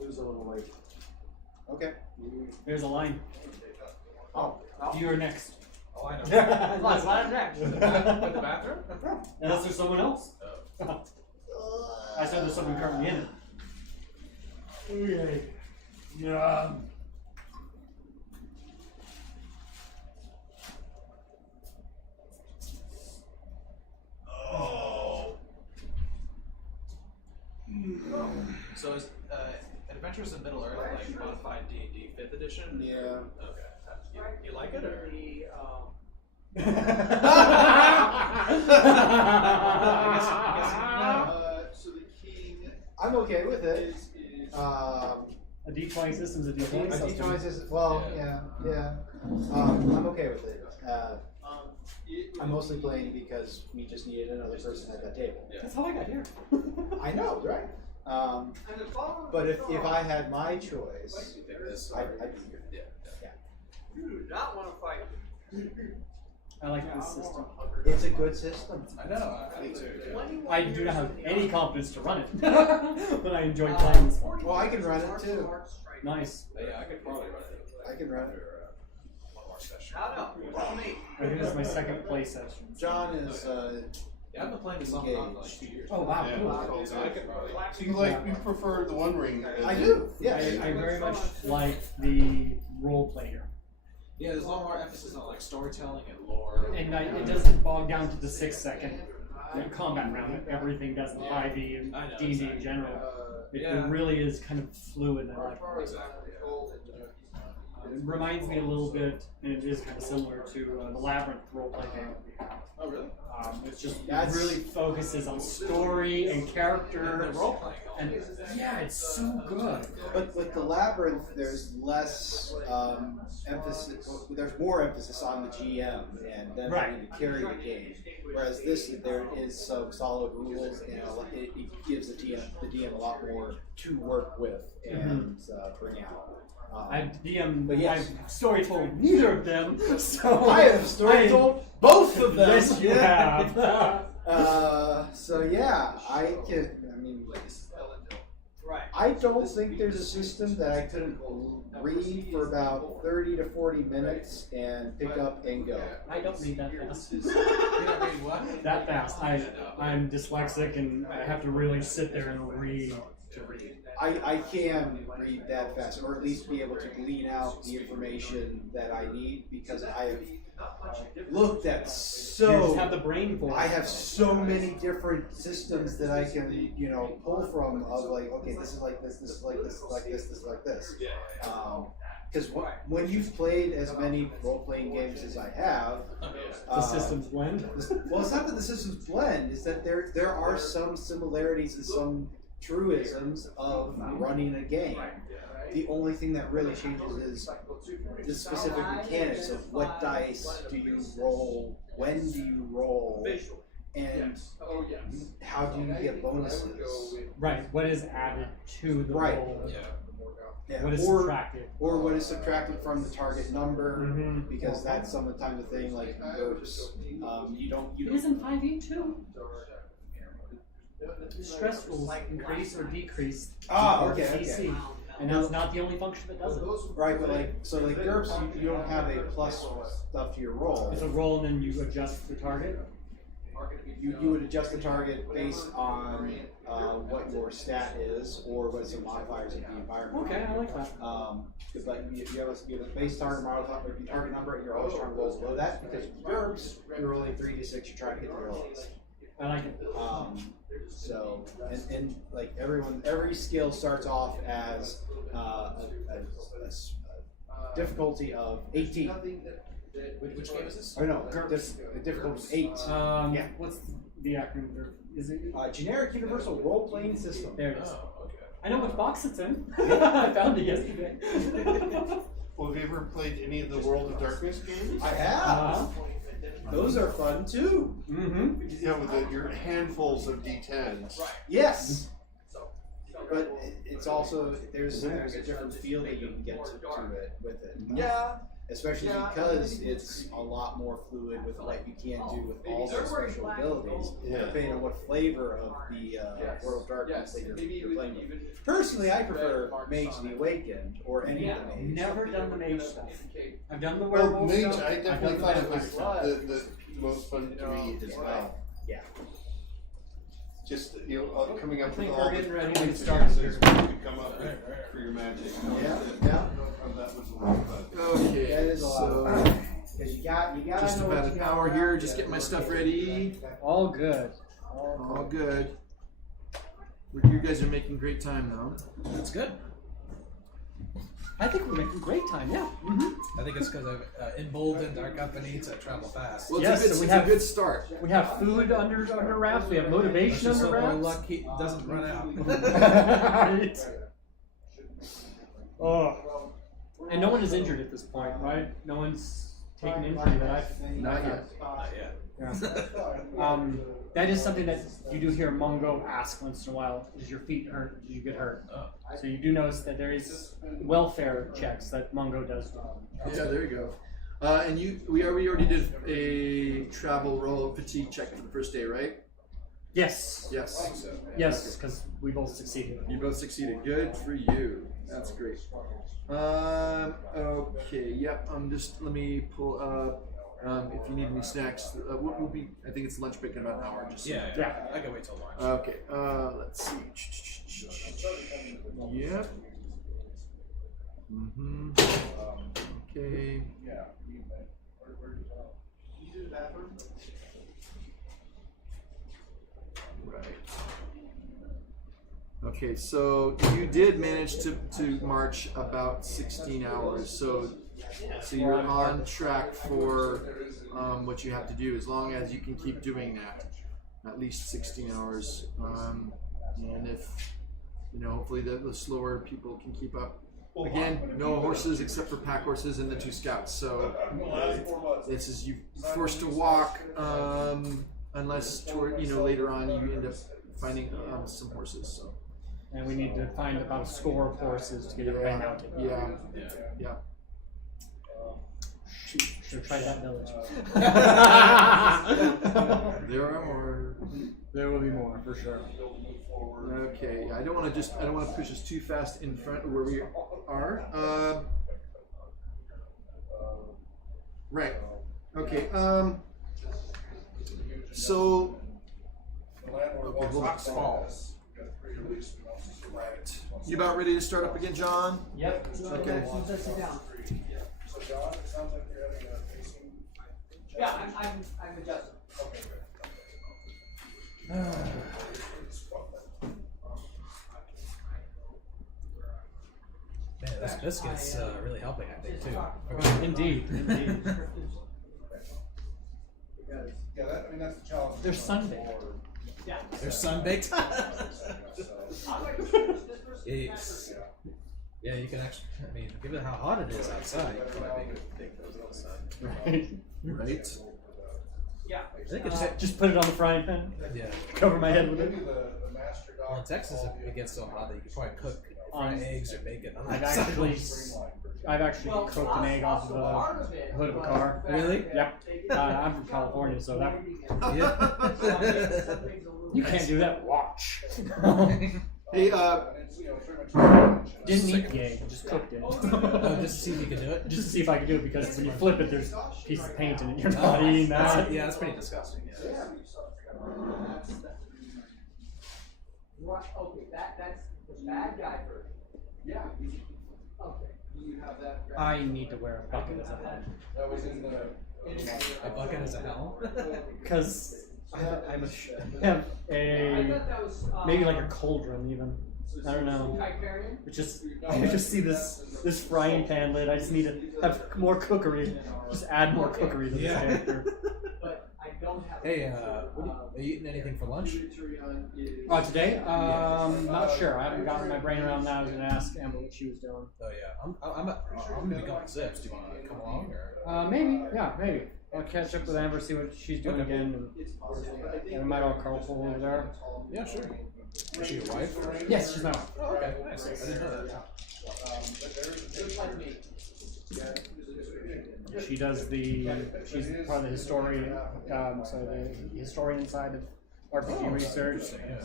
lose a little weight. Okay. There's a line. Oh. You are next. Oh, I know. Last line next. In the bathroom? Unless there's someone else. I said there's someone currently in it. Okay. Yeah. So is Adventures in Middle Earth like modified D&D 5th edition? Yeah. Okay. You like it or? So the king I'm okay with it. is A D20 system's a A D20 system. D20 system. Well, yeah. I'm okay with it. I'm mostly playing because we just needed another person at that table. That's how I got here. I know, right? But if I had my choice, I'd be here. You do not want to fight. I like this system. It's a good system. I know. I think so. I do not have any confidence to run it, but I enjoy playing this one. Well, I can run it too. Nice. Yeah, I could probably run it. I can run it. One more session. No, follow me. I think this is my second play session. John is. Yeah, I've been playing this off and on for like 2 years. Oh wow, Yeah. cool. So I could probably. So you prefer the One Ring? I do. Yeah. I very much like the role play here. Yeah, there's a lot more emphasis on like storytelling and lore. And it doesn't bog down to the 6-second combat round that everything does in 5e and I know, D&D in exactly. general. It Yeah. really is kind of fluid. I like it. Exactly. It reminds me a little bit, and it is kind of similar to the Labyrinth roleplay game that we have. Oh really? It's just That's- it really focuses on story and character. And the role playing. And yeah, it's so good. But with the Labyrinth, there's less emphasis. There's more emphasis on the GM and them Right. having to carry the game. Whereas this, there is some solid rules, and it gives the DM a lot more to work with and bring out. I've DM, But yes. I've story told neither of them, so I have story told both of them. Yes, you have. So yeah, I mean, I don't think there's a system that I couldn't read for about 30 to 40 minutes and pick up and go. I don't read that fast. You don't read what? That fast. I'm dyslexic and I have to really sit there and read to read. I can read that fast, or at least be able to glean out the information that I need, because I have looked at You just so have the brain for it. I have so many different systems that I can, pull from, of like, okay, this is like this is like this, like this is like this. Because when you've played as many role-playing games as I have, the systems blend. well, it's not that the systems blend; it's that there are some similarities and some truisms of running a game. The only thing that really changes is the specific mechanics of what dice do you roll, when do you roll, and how do you get bonuses. Right. What is added to the Right. roll? Yeah, What is or subtracted? what is subtracted from the target number, Mhm. because that's sometimes the thing, like GURPS. You It is in 5e too. Stress rules increase or decrease. Ah, or okay, CC. okay. And that's not the only function that does it. right, but like GURPS, you don't have a plus stuff to your roll. It's a roll and then you adjust the target. You would adjust the target based on what your stat is, or what some modifiers of the environment. Okay, I like that. But you have a base target number, and you're always trying to roll below that, because GURPS, you're rolling 3d6, you're trying to get the rolls. I like it. So, and like every skill starts off as a difficulty of 18. Which game is this? Or no, a difficulty of 8. Yeah. What's the acronym there? Is it? Generic Universal Role Playing System. There it is. Oh, okay. I know which box it's in. I found it yesterday. Well, have you ever played any of the World of Darkness games? I have. Uh-huh. Those are fun too. Mm-hmm. Yeah, with your handfuls of D10s. Yes. But it's also there's a different feel that you can get to it with it. Yeah. Especially because it's a lot more fluid with what you can do with all those special abilities, Yeah. depending on what flavor of the World of Darkness that you're playing with. Personally, I prefer Mage the Awakened or any of the I've Mage. never done the mage stuff. I've done the Well, werewolf Mage, stuff. I I've done definitely the thought it vampire was stuff. the most fun to me as well. Yeah. Just coming up with think all we're the getting ready to points start and here. answers that you come up with for your magic. Yeah. That was a lot of fun. Okay. That is a lot of fun. Because you got Just know about what an you hour got. here, just getting my stuff ready. All good. All good. You guys are making great time though. That's good. I think we're making great time. Yeah. I think it's because I've emboldened our company to travel fast. Well, Yes, it's, so we a, good, have- it's a good start. We have food under wraps. We have motivation Just under so our wraps. luck doesn't run out. Right. Oh. And no one is injured at this point, right? No one's taken injury that I've Not yet. Not yet. Yeah. That is something that you do hear Mungo ask once in a while. Does your feet hurt? Did you get hurt? So you do notice that there is welfare checks that Mungo does. Yeah, there you go. And we already did a travel roll fatigue check for the first day, right? Yes. Yes. Yes, because we both succeeded. You both succeeded. Good for you. That's great. Okay. Yep. Let me pull up. If you need any snacks, we'll be. I think it's lunch break in about an hour. Just Yeah. I can wait till lunch. Okay. Let's see. Yep. Okay. Right. Okay, so you did manage to march about 16 hours. So you're on track for what you have to do, as long as you can keep doing that, at least 16 hours. And if hopefully the slower people can keep up. Again, no horses except for pack horses and the 2 scouts. So this is you forced to walk, unless later on you end up finding some horses. So. And we need to find about a score of horses to get everybody mounted. Yeah. Should have tried that village. There are more. There will be more for sure. Okay, I don't want to push us too fast in front of where we are. Right. Okay. So. Okay, hold on. Right. You about ready to start up again, John? Yep. Okay. So John, it sounds like you're having a facing. Yeah, I'm adjusting. Okay, Man, this gets really helping, I think, too. Indeed. Yeah, that's the challenge. They're Sunday. Yeah. They're sun-baked? Yeah, you can actually, given how hot it is outside, you might make those outside. Right. Yeah. I think it's, Just put it on the frying pan. yeah. Cover my head with it. Maybe the master dog. Well, in Texas, it gets so hot that you can probably cook fry eggs or bacon on the I've outside. actually cooked an egg off of the hood of a car. Really? Yep. I'm from California, so that Yeah. you can't do that. Watch. Hey, Didn't eat the egg, just cooked it. Oh, just to see if you can do it? Just to see if I could do it, because when you flip it, there's a piece of paint in it. You're Oh, not eating that. yeah, that's pretty disgusting. Yeah. Okay, that's the bad guy version. Yeah. Okay. You have that. I need to wear a bucket as a helmet. That was in the. A bucket as a helm? Because I have a maybe like a cauldron even. I don't know. It's just I just see this frying pan lid. I just need to have more cookery. Just add more cookery to this character. Hey, are you eating anything for lunch? Today? Not sure. I haven't gotten my brain around that. I was gonna ask Amber what she was doing. Oh yeah, I'm gonna be going at 6. Do you want to come along or? Maybe. Yeah, maybe. I'll catch up with Amber, see what she's doing again, and we might all carpool over there. Yeah, sure. Is she your wife? Yes, she's my wife. Oh, okay, nice. I didn't know that. She's part of the historian, so the historian side of RPG research. Yeah.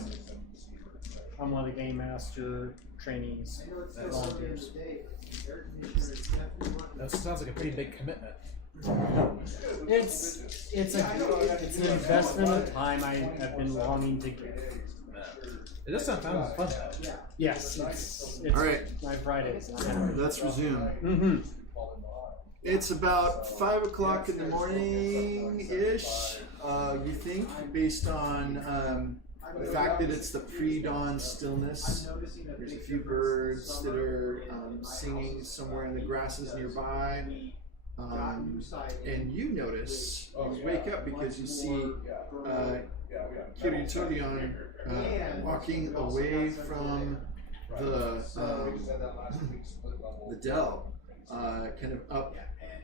I'm one of the game master trainees, volunteers. That sounds like a pretty big commitment. It's an investment of time I've been longing to give. It does sound fun though. Yes, it's All right. my Fridays. Let's resume. Mm-hmm. It's about 5 o'clock in the morning-ish, you think, based on the fact that it's the pre-dawn stillness. There's a few birds that are singing somewhere in the grasses nearby. And you notice, you wake up because you see Kiryu walking away from the dell, kind of up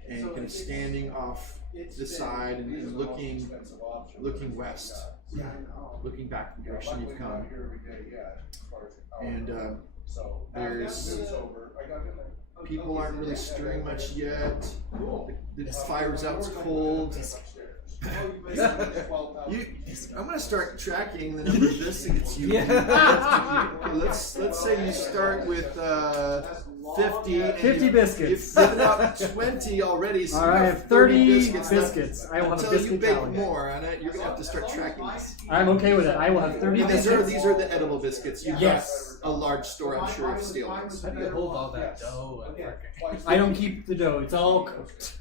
and kind of standing off the side and looking west, looking back in the direction you've come. And there's people aren't really stirring much yet. The fire's out, it's cold. I'm gonna start tracking the number of biscuits you eat. Let's say you start with 50. 50 biscuits. You've given out 20 already. So all right, I have 30 biscuits. I will have a biscuit you bake tally. more, and you're gonna have to start tracking this. I'm okay with it. I will have 30 biscuits. These are the edible biscuits. You've Yes. got a large store, I'm sure, of steel ones. How do you hold all that dough and freaking? I don't keep the dough. It's all cooked.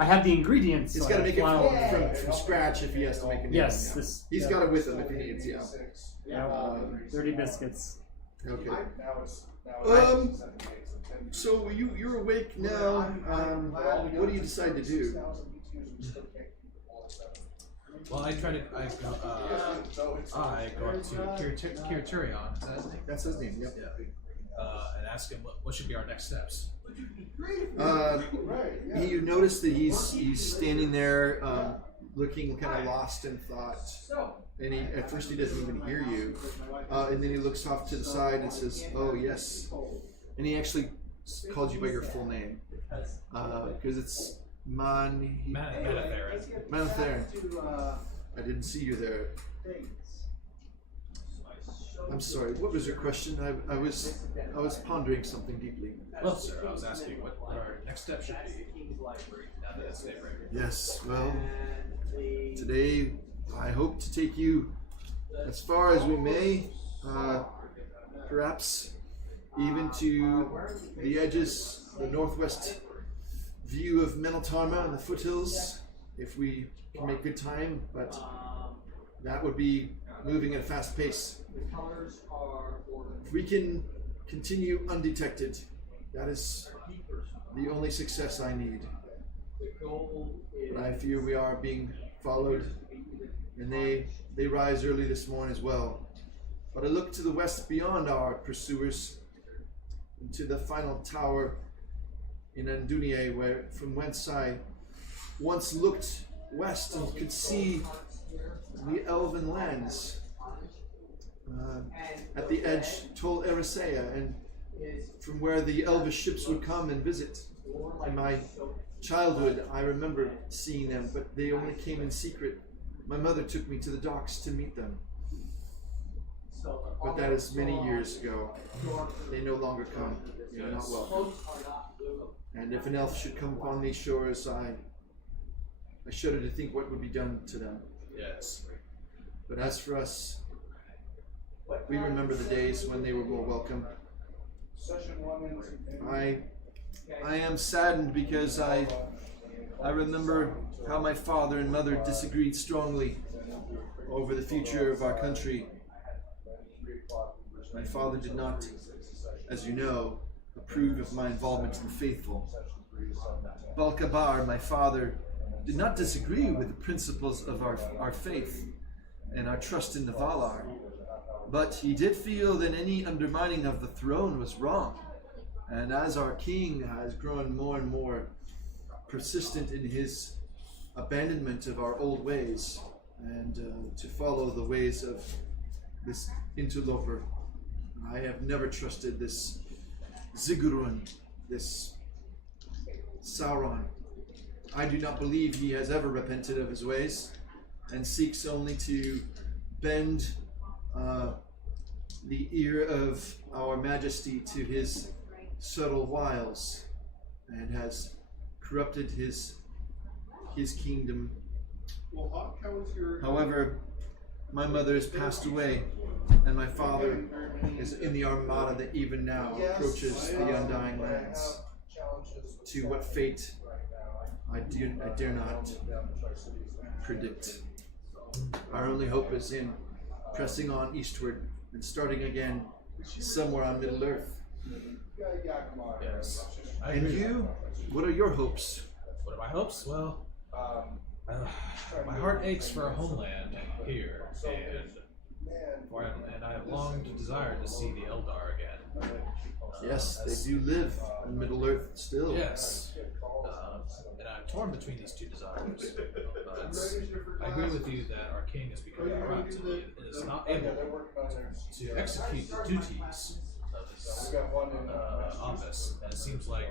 I have the ingredients. He's so got to I make it flour. from scratch if he has to make a new Yes, one. this- He's got it with him if he needs. Yeah. Yeah, 30 biscuits. Okay. So you're awake now. What do you decide to do? Well, I go to Kiriturion, is that his name? That's his name. Yep. Yeah. And ask him what should be our next steps. You notice that he's standing there, looking kind of lost in thought. And at first he doesn't even hear you, and then he looks off to the side and says, "Oh yes," and he actually called you by your full name because it's Manatharan. I didn't see you there. I'm sorry. What was your question? I was pondering something deeply. Well, sir, I was asking what our next step should be now that it's daybreak. Yes. Well, today I hope to take you as far as we may, perhaps even to the edges, the northwest view of Meneltarma and the foothills, if we can make good time, but that would be moving at a fast pace. If we can continue undetected, that is the only success I need. But I fear we are being followed, and they rise early this morning as well. But I look to the west beyond our pursuers, into the final tower in Andunie, from whence I once looked west and could see the elven lands. At the edge, Tol Eressëa, and from where the elvish ships would come and visit. In my childhood, I remember seeing them, but they only came in secret. My mother took me to the docks to meet them. But that is many years ago. They no longer come. They are not welcome. And if an elf should come upon these shores, I shudder to think what would be done to them. Yes. But as for us, we remember the days when they were more welcome. I am saddened because I remember how my father and mother disagreed strongly over the future of our country. My father did not, as you know, approve of my involvement in the faithful. Balkabar, my father, did not disagree with the principles of our faith and our trust in the Valar, but he did feel that any undermining of the throne was wrong. And as our king has grown more and more persistent in his abandonment of our old ways and to follow the ways of this interloper, I have never trusted this Zigurun, this Sauron. I do not believe he has ever repented of his ways and seeks only to bend the ear of our majesty to his subtle wiles, and has corrupted his kingdom. However, my mother has passed away, and my father is in the armada that even now approaches the Undying Lands. To what fate I dare not predict. Our only hope is in pressing on eastward and starting again somewhere on Middle Earth. I And agree. you? What are your hopes? What are my hopes? Well, my heart aches for a homeland here, and I have long desired to see the Eldar again. Yes, they do live in Middle Earth still. Yes. And I'm torn between these two desires. But I agree with you that our king has become corrupt and is not able to execute the duties of his office. And it seems like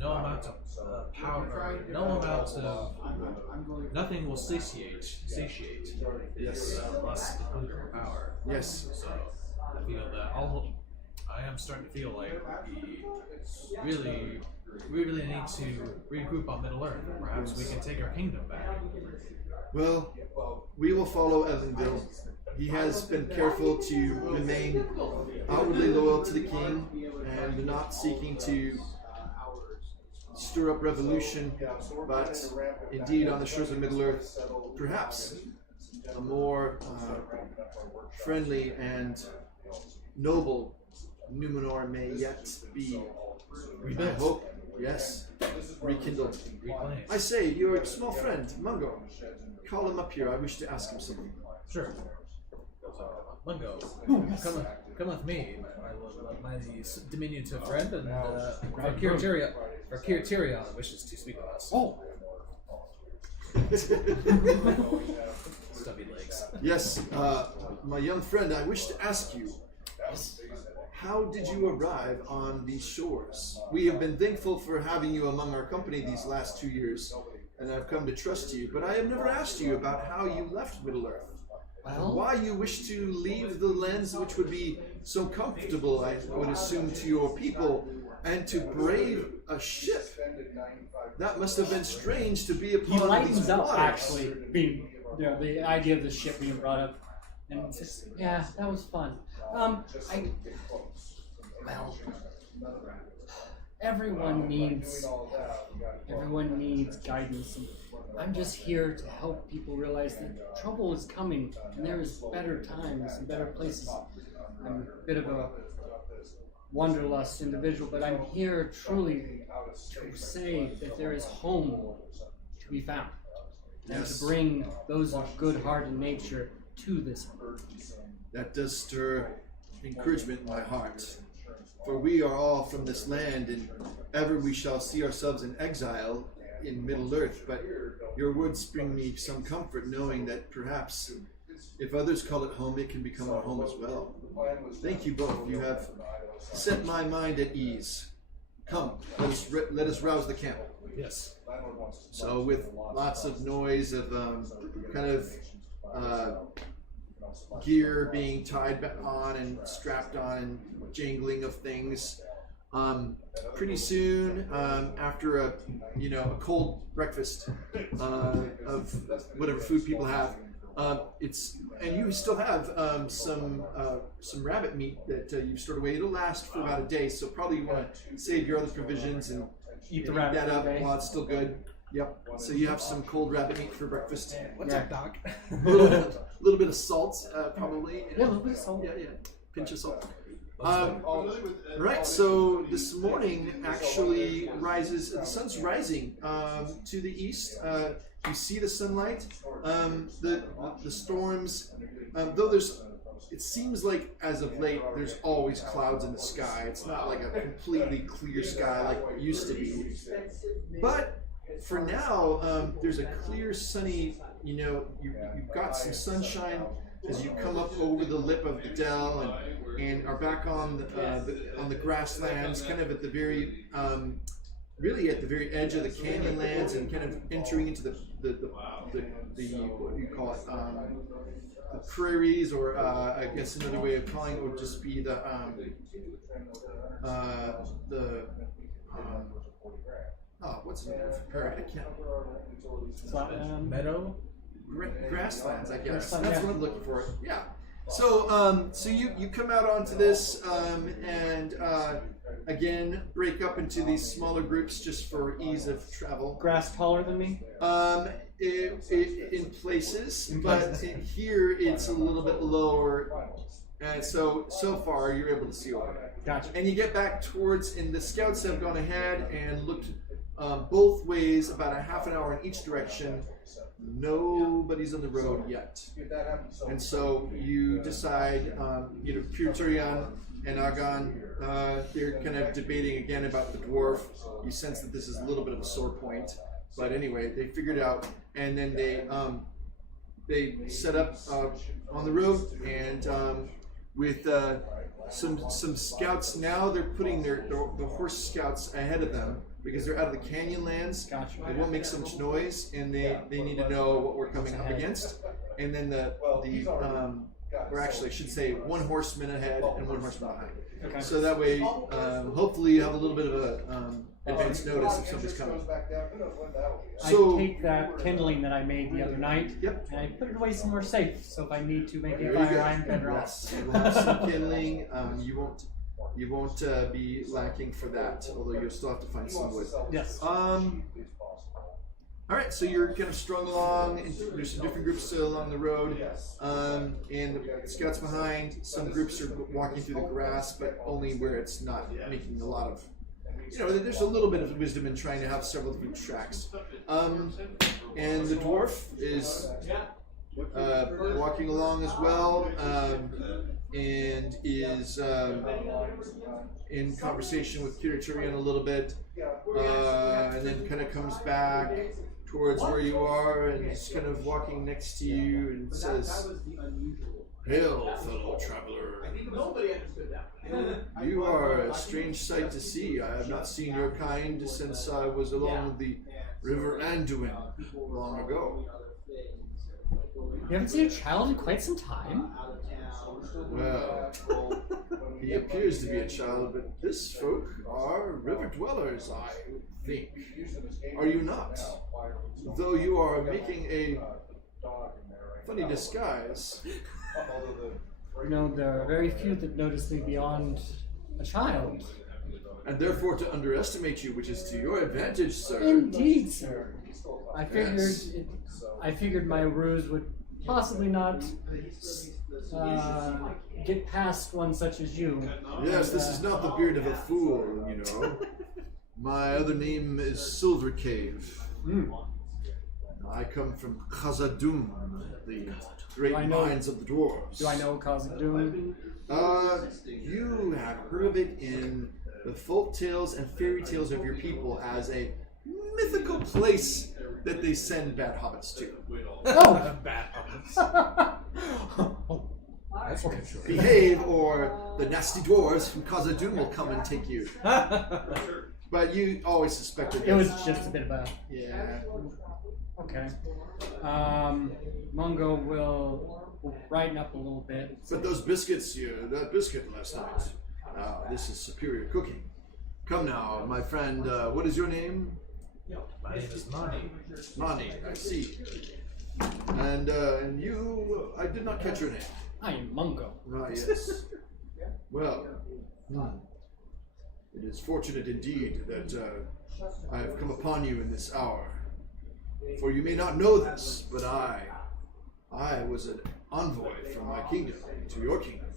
no amount of power, no amount of nothing will satiate his lust and hunger for power. Yes. So I feel that I am starting to feel like we really need to regroup on Middle Earth. Perhaps we can take our kingdom back. Well, we will follow Elendil. He has been careful to remain outwardly loyal to the king and not seeking to stir up revolution, but indeed on the shores of Middle Earth, perhaps a more friendly and noble Numenor may yet be. I hope, yes, rekindled. Reclaim. I say, your small friend, Mungo, call him up here. I wish to ask him something. Sure. Mungo, come with me, my diminutive friend, and Tyrion wishes to speak with us. Oh, Stubby legs. Yes, my young friend, I wish to ask you, how did you arrive on these shores? We have been thankful for having you among our company these last 2 years, and I've come to trust you, but I have never asked you about how you left Middle-earth. well, Why you wish to leave the lands which would be so comfortable, I would assume, to your people, and to brave a ship. That must have been strange to be he upon these lightens up waters. actually being the idea of the ship being brought up, and just yeah, that was fun. Everyone needs guidance, and I'm just here to help people realize that trouble is coming, and there is better times and better places. I'm a bit of a wanderlust individual, but I'm here truly to say that there is home to be found, and Yes. to bring those of good heart and nature to this home. That does stir encouragement in my heart. For we are all from this land, and ever we shall see ourselves in exile in Middle Earth. But your words bring me some comfort, knowing that perhaps if others call it home, it can become our home as well. Thank you both. You have set my mind at ease. Come, let us rouse the camp. Yes. So with lots of noise of gear being tied back on and strapped on and jangling of things. Pretty soon, after a cold breakfast of whatever food people have, and you still have some rabbit meat that you've stored away. It'll last for about a day, so probably you want to save your other provisions and Eat the eat rabbit that for up the day. while it's still good. Yep. So you have some cold rabbit meat for breakfast. What's up, Doc? A little bit of salt, probably. Yeah, a little bit of salt. Yeah. Pinch of salt. Familiar with Ed Right, so this morning actually rises, the sun's rising to the east. You see the sunlight. The storms, though it seems like as of late there's always clouds in the sky. It's not like a completely clear sky like it used to be. But for now, there's a clear, sunny, you've got some sunshine as you come up over the lip of the dell and are back on the grasslands, kind of at the very, really at the very edge of the canyonlands, and kind of entering into the what do you call it, the prairies, or I guess another way of calling it would just be the what's the name of prairie? I can't. Meadow? Grasslands, I guess. Grassland, That's yeah. what I'm looking for. Yeah. So, so you come out onto this, and again break up into these smaller groups just for ease of travel. Grass taller than me? In places, but here it's a little bit lower, and so far you're able to see over. Gotcha. And you get back towards, and the scouts have gone ahead and looked both ways, about a half an hour in each direction. Nobody's on the road yet. And so you decide, Puturian and Agan, they're kind of debating again about the dwarf. You sense that this is a little bit of a sore point. But anyway, they figured out, and then they set up on the road, and with some scouts now, they're putting the horse scouts ahead of them because they're out of the canyon lands. Gotcha. They won't make so much noise, and they need to know what we're coming up against. And then or actually I should say one horseman ahead and one horseman behind. Okay. So that way, hopefully you have a little bit of a advance notice if somebody's coming. So, I take that kindling that I made the other night, Yep. and I put it away somewhere safe. So if I need to make a Very fire, good. I'm better off. Yes, you will have some kindling. You won't be lacking for that, although you'll still have to find some wood. Yes. All right, so you're kind of strung along. And there's some different groups still along the road, and the scouts behind. Some groups are walking through the grass, but only where it's not making a lot of. There's a little bit of wisdom in trying to have several different tracks. And the dwarf is walking along as well, and is in conversation with Kiriturian a little bit, and then kind of comes back towards where you are, and he's kind of walking next to you and says, "Hail, fellow traveler. You are a strange sight to see. I have not seen your kind since I was along the River Anduin long ago." You haven't seen a child in quite some time? Well, he appears to be a child, but this folk are river dwellers, I think. Are you not? Though you are making a funny disguise. There are very few that notice me beyond a child. And therefore to underestimate you, which is to your advantage, sir. Indeed, sir. Yes. I figured my ruse would possibly not get past one such as you. Yes, this is not the beard of a fool, My other name is Silver Cave. I come from Khazad-dûm, the great mines of the dwarves. Do I know Khazad-dûm? You have heard of it in the folk tales and fairy tales of your people as a mythical place that they send bad hobbits to. Oh! Bad hobbits. Okay, sure. Behave, or the nasty dwarves from Khazad-dûm will come and take you. But you always suspected It was just a bit of a... Yeah. Okay. Mungo will brighten up a little bit. But those biscuits, that biscuit last night. This is superior cooking. Come now, my friend, what is your name? My name is Mani. Mani, I see. And you, I did not catch your name. I am Mungo. Ah, yes. Well, it is fortunate indeed that I have come upon you in this hour. For you may not know this, but I was an envoy from my kingdom to your kingdom.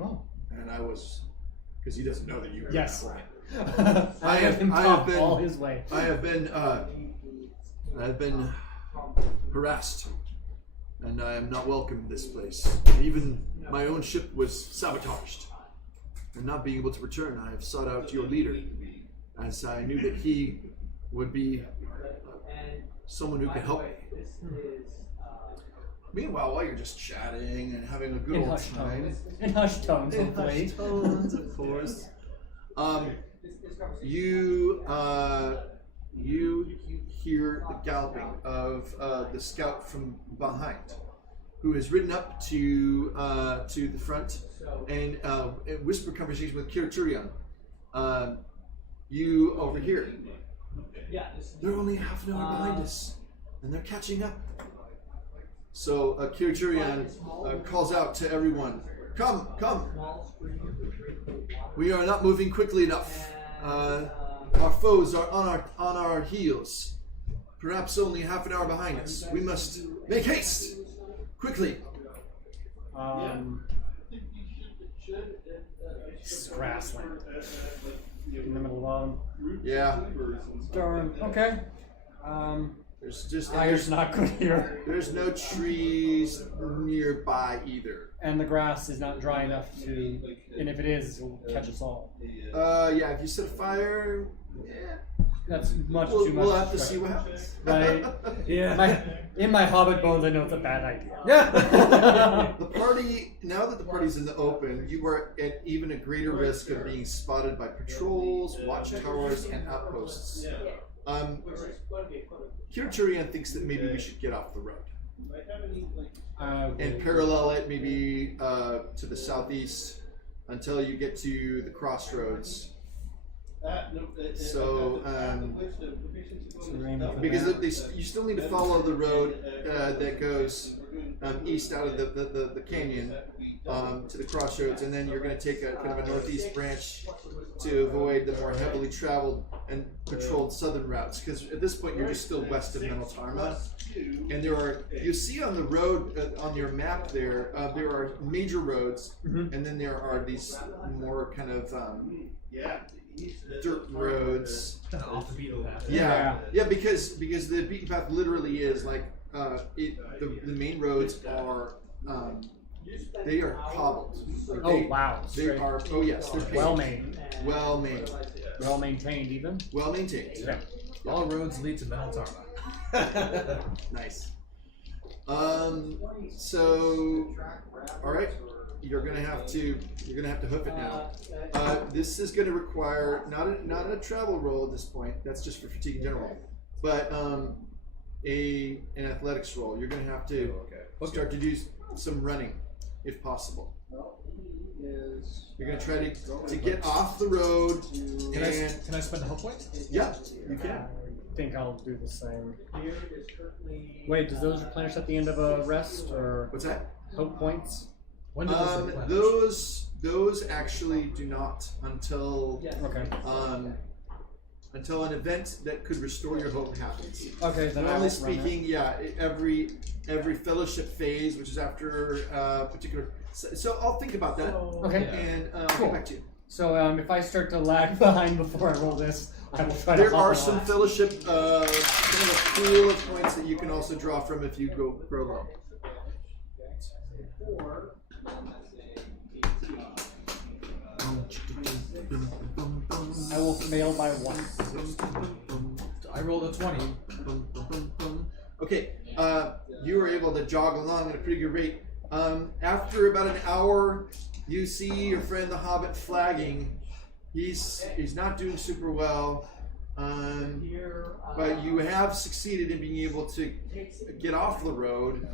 Oh. And I was, because he doesn't know that you were Yes. an envoy. I have him talk all his way. I have been harassed, and I am not welcome in this place. Even my own ship was sabotaged, and not being able to return, I have sought out your leader, as I knew that he would be someone who could help me. Meanwhile, while you're just chatting and having a good In old hushed time, tones. In hushed tones, in hopefully. hushed tones, of course. You hear the galloping of the scout from behind, who has ridden up to the front and whisper conversation with Kiriturian. You overhear. They're only half an hour behind us, and they're catching up. So Kiriturian calls out to everyone, "Come, come! We are not moving quickly enough. Our foes are on our heels. Perhaps only half an hour behind us. We must make haste! It's grassland in the middle of Yeah. darn. Okay. There's just Fire's not good here, there's no trees nearby either. and the grass is not dry enough to. And if it is, it'll catch us all. Yeah. If you set a fire, yeah. That's much We'll, too much. we'll have to see what happens. Right. Yeah. In my Hobbit bones, I know it's a bad idea. The party, now that the party's in the open, you are at even a greater risk of being spotted by patrols, watchtowers, and outposts. Kirchurian thinks that maybe we should get off the road and parallel it maybe to the southeast until you get to the crossroads. So, because you still need to follow the road that goes east out of the canyon to the crossroads, and then you're going to take a kind of a northeast branch to avoid the more heavily traveled and patrolled southern routes. Because at this point, you're just still west of Meneltarma, and there are you see on the road on your map there are major roads, and then there are these more kind of dirt roads. Kind of off the beaten path. Yeah, because the beaten path literally is like the main roads are they are cobbled. Like Oh wow! They are. Oh yes, they're paved. Well made, Well made. well maintained, even. Well maintained. Yeah. All roads lead to Meneltarma. Nice. So, all right. You're gonna have to hoof it now. This is gonna require not a travel roll at this point. That's just for fatigue in general, but an athletics roll. You're gonna have to start to do some running, if possible. You're gonna try to get off the road. Can I spend a health point? Yeah, you can. I think I'll do the same. Wait, does those replenish at the end of a rest, or What's that? hope points? When do those replenish? Those actually do not until Okay. Until an event that could restore your hope happens. Okay, then Generally I'll speaking, yeah, every fellowship phase, which is after a particular. So I'll think about that. Okay. And Cool. get back to you. So if I start to lag behind before I roll this, I will try to. There hop are on. some fellowship kind of a pool of points that you can also draw from if you go low. I will fail by 1. I rolled a 20. Okay, you were able to jog along at a pretty good rate. After about an hour, you see your friend the Hobbit flagging. He's not doing super well, but you have succeeded in being able to get off the road,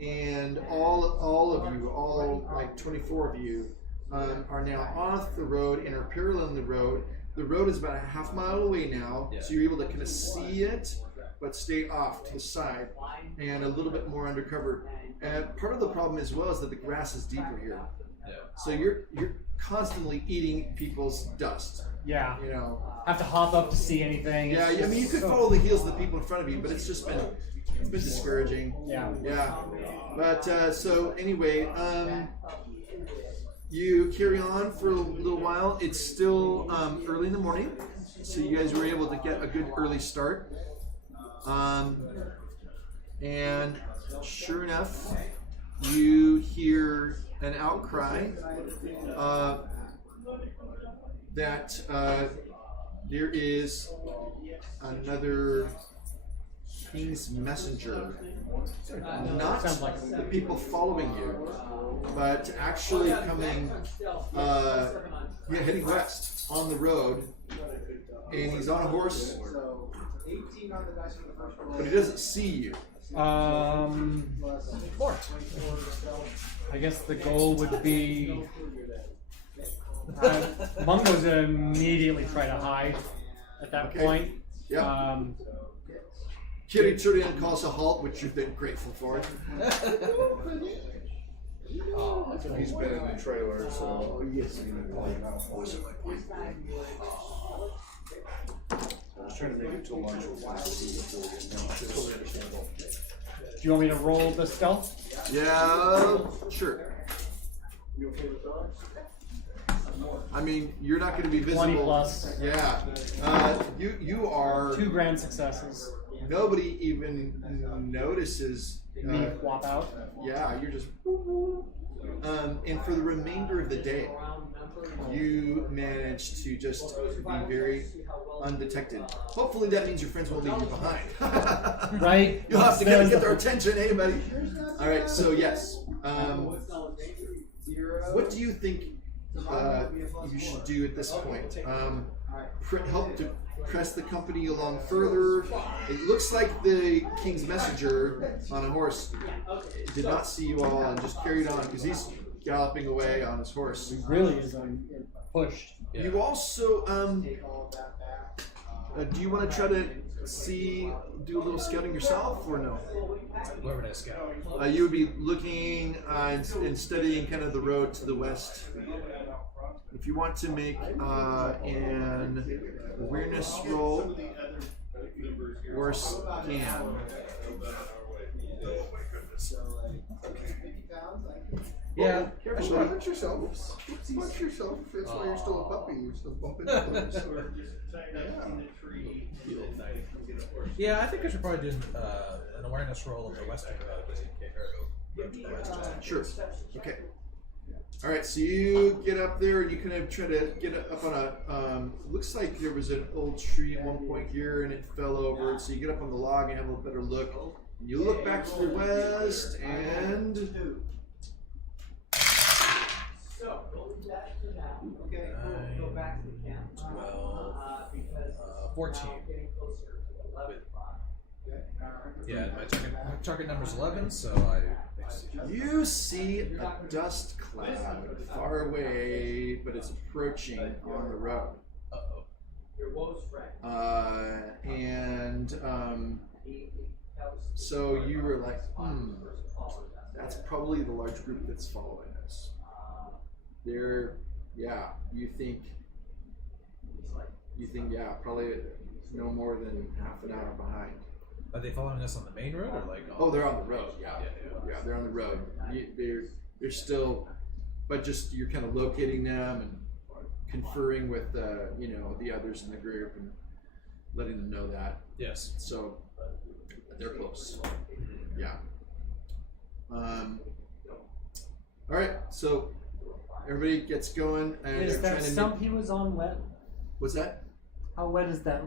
and all of you, all like 24 of you, are now off the road and are paralleling the road. The road is about a half mile away now, so you're able to kind of see it, but stay off to the side and a little bit more undercover. And part of the problem as well is that the grass is deeper here, so you're constantly eating people's dust. Yeah. You know. Have to hop up to see anything. Yeah, It's I mean you could so- follow the heels of the people in front of you, but it's been discouraging. Yeah. Yeah. But so anyway, you carry on for a little while. It's still early in the morning, so you guys were able to get a good early start. And sure enough, you hear an outcry that there is another king's messenger. Not the people following you, but actually coming, heading west on the road, and he's on a horse, but he doesn't see you. Four. I guess the goal would be Mungo's gonna immediately try to hide at that Okay. point. Yeah. Kitty Turian calls a halt, which you've been grateful for. He's been in the trailer, so he's probably not. I was trying to make it till lunch. Totally understandable. Do you want me to roll the stealth? Yeah, sure. I mean, you're not going to be visible. 20 plus. Yeah. You are. 2 grand successes. Nobody even notices. Me whop out. Yeah, you're just. And for the remainder of the day, you manage to just be very undetected. Hopefully that means your friends won't leave you behind. Right? You'll have to kind of get their attention, hey buddy. All right, so yes. What do you think you should do at this point? Help to press the company along further. It looks like the king's messenger on a horse did not see you all and just carried on because he's galloping away on his horse. He really is pushed. Yeah. You also, do you want to try to do a little scouting yourself or no? Where would I scout? You would be looking and studying kind of the road to the west. If you want to make an awareness roll, worse can. Yeah. Careful, punch yourself. Punch yourself. That's why you're still a puppy. You're still bumping into things. Yeah, I think I should probably do an awareness roll of the western road as you Sure. Okay. All right. So you get up there and you kind of try to get up on a. Looks like there was an old tree at one point here and it fell over. So you get up on the log and have a better look. And you look back to the west and. So, going back to that. Okay, we'll go back to the camp. 12, Because 14. now getting closer to the 11 o'clock. Yeah, my target number's 11, so I. You see a dust cloud far away, but it's approaching on the road. Uh-oh. Your woes friend. So you were like, that's probably the large group that's following us. You think, probably no more than half an hour behind. Are they following us on the main road or like? Oh, they're on the road. Yeah, they're on the road. They're still, but just you're kind of locating them and conferring with the others in the group and letting them know that. Yes. So they're close. Yeah. All right. So everybody gets going and Is they're that trying to. stump he was on wet? What's that? How wet is that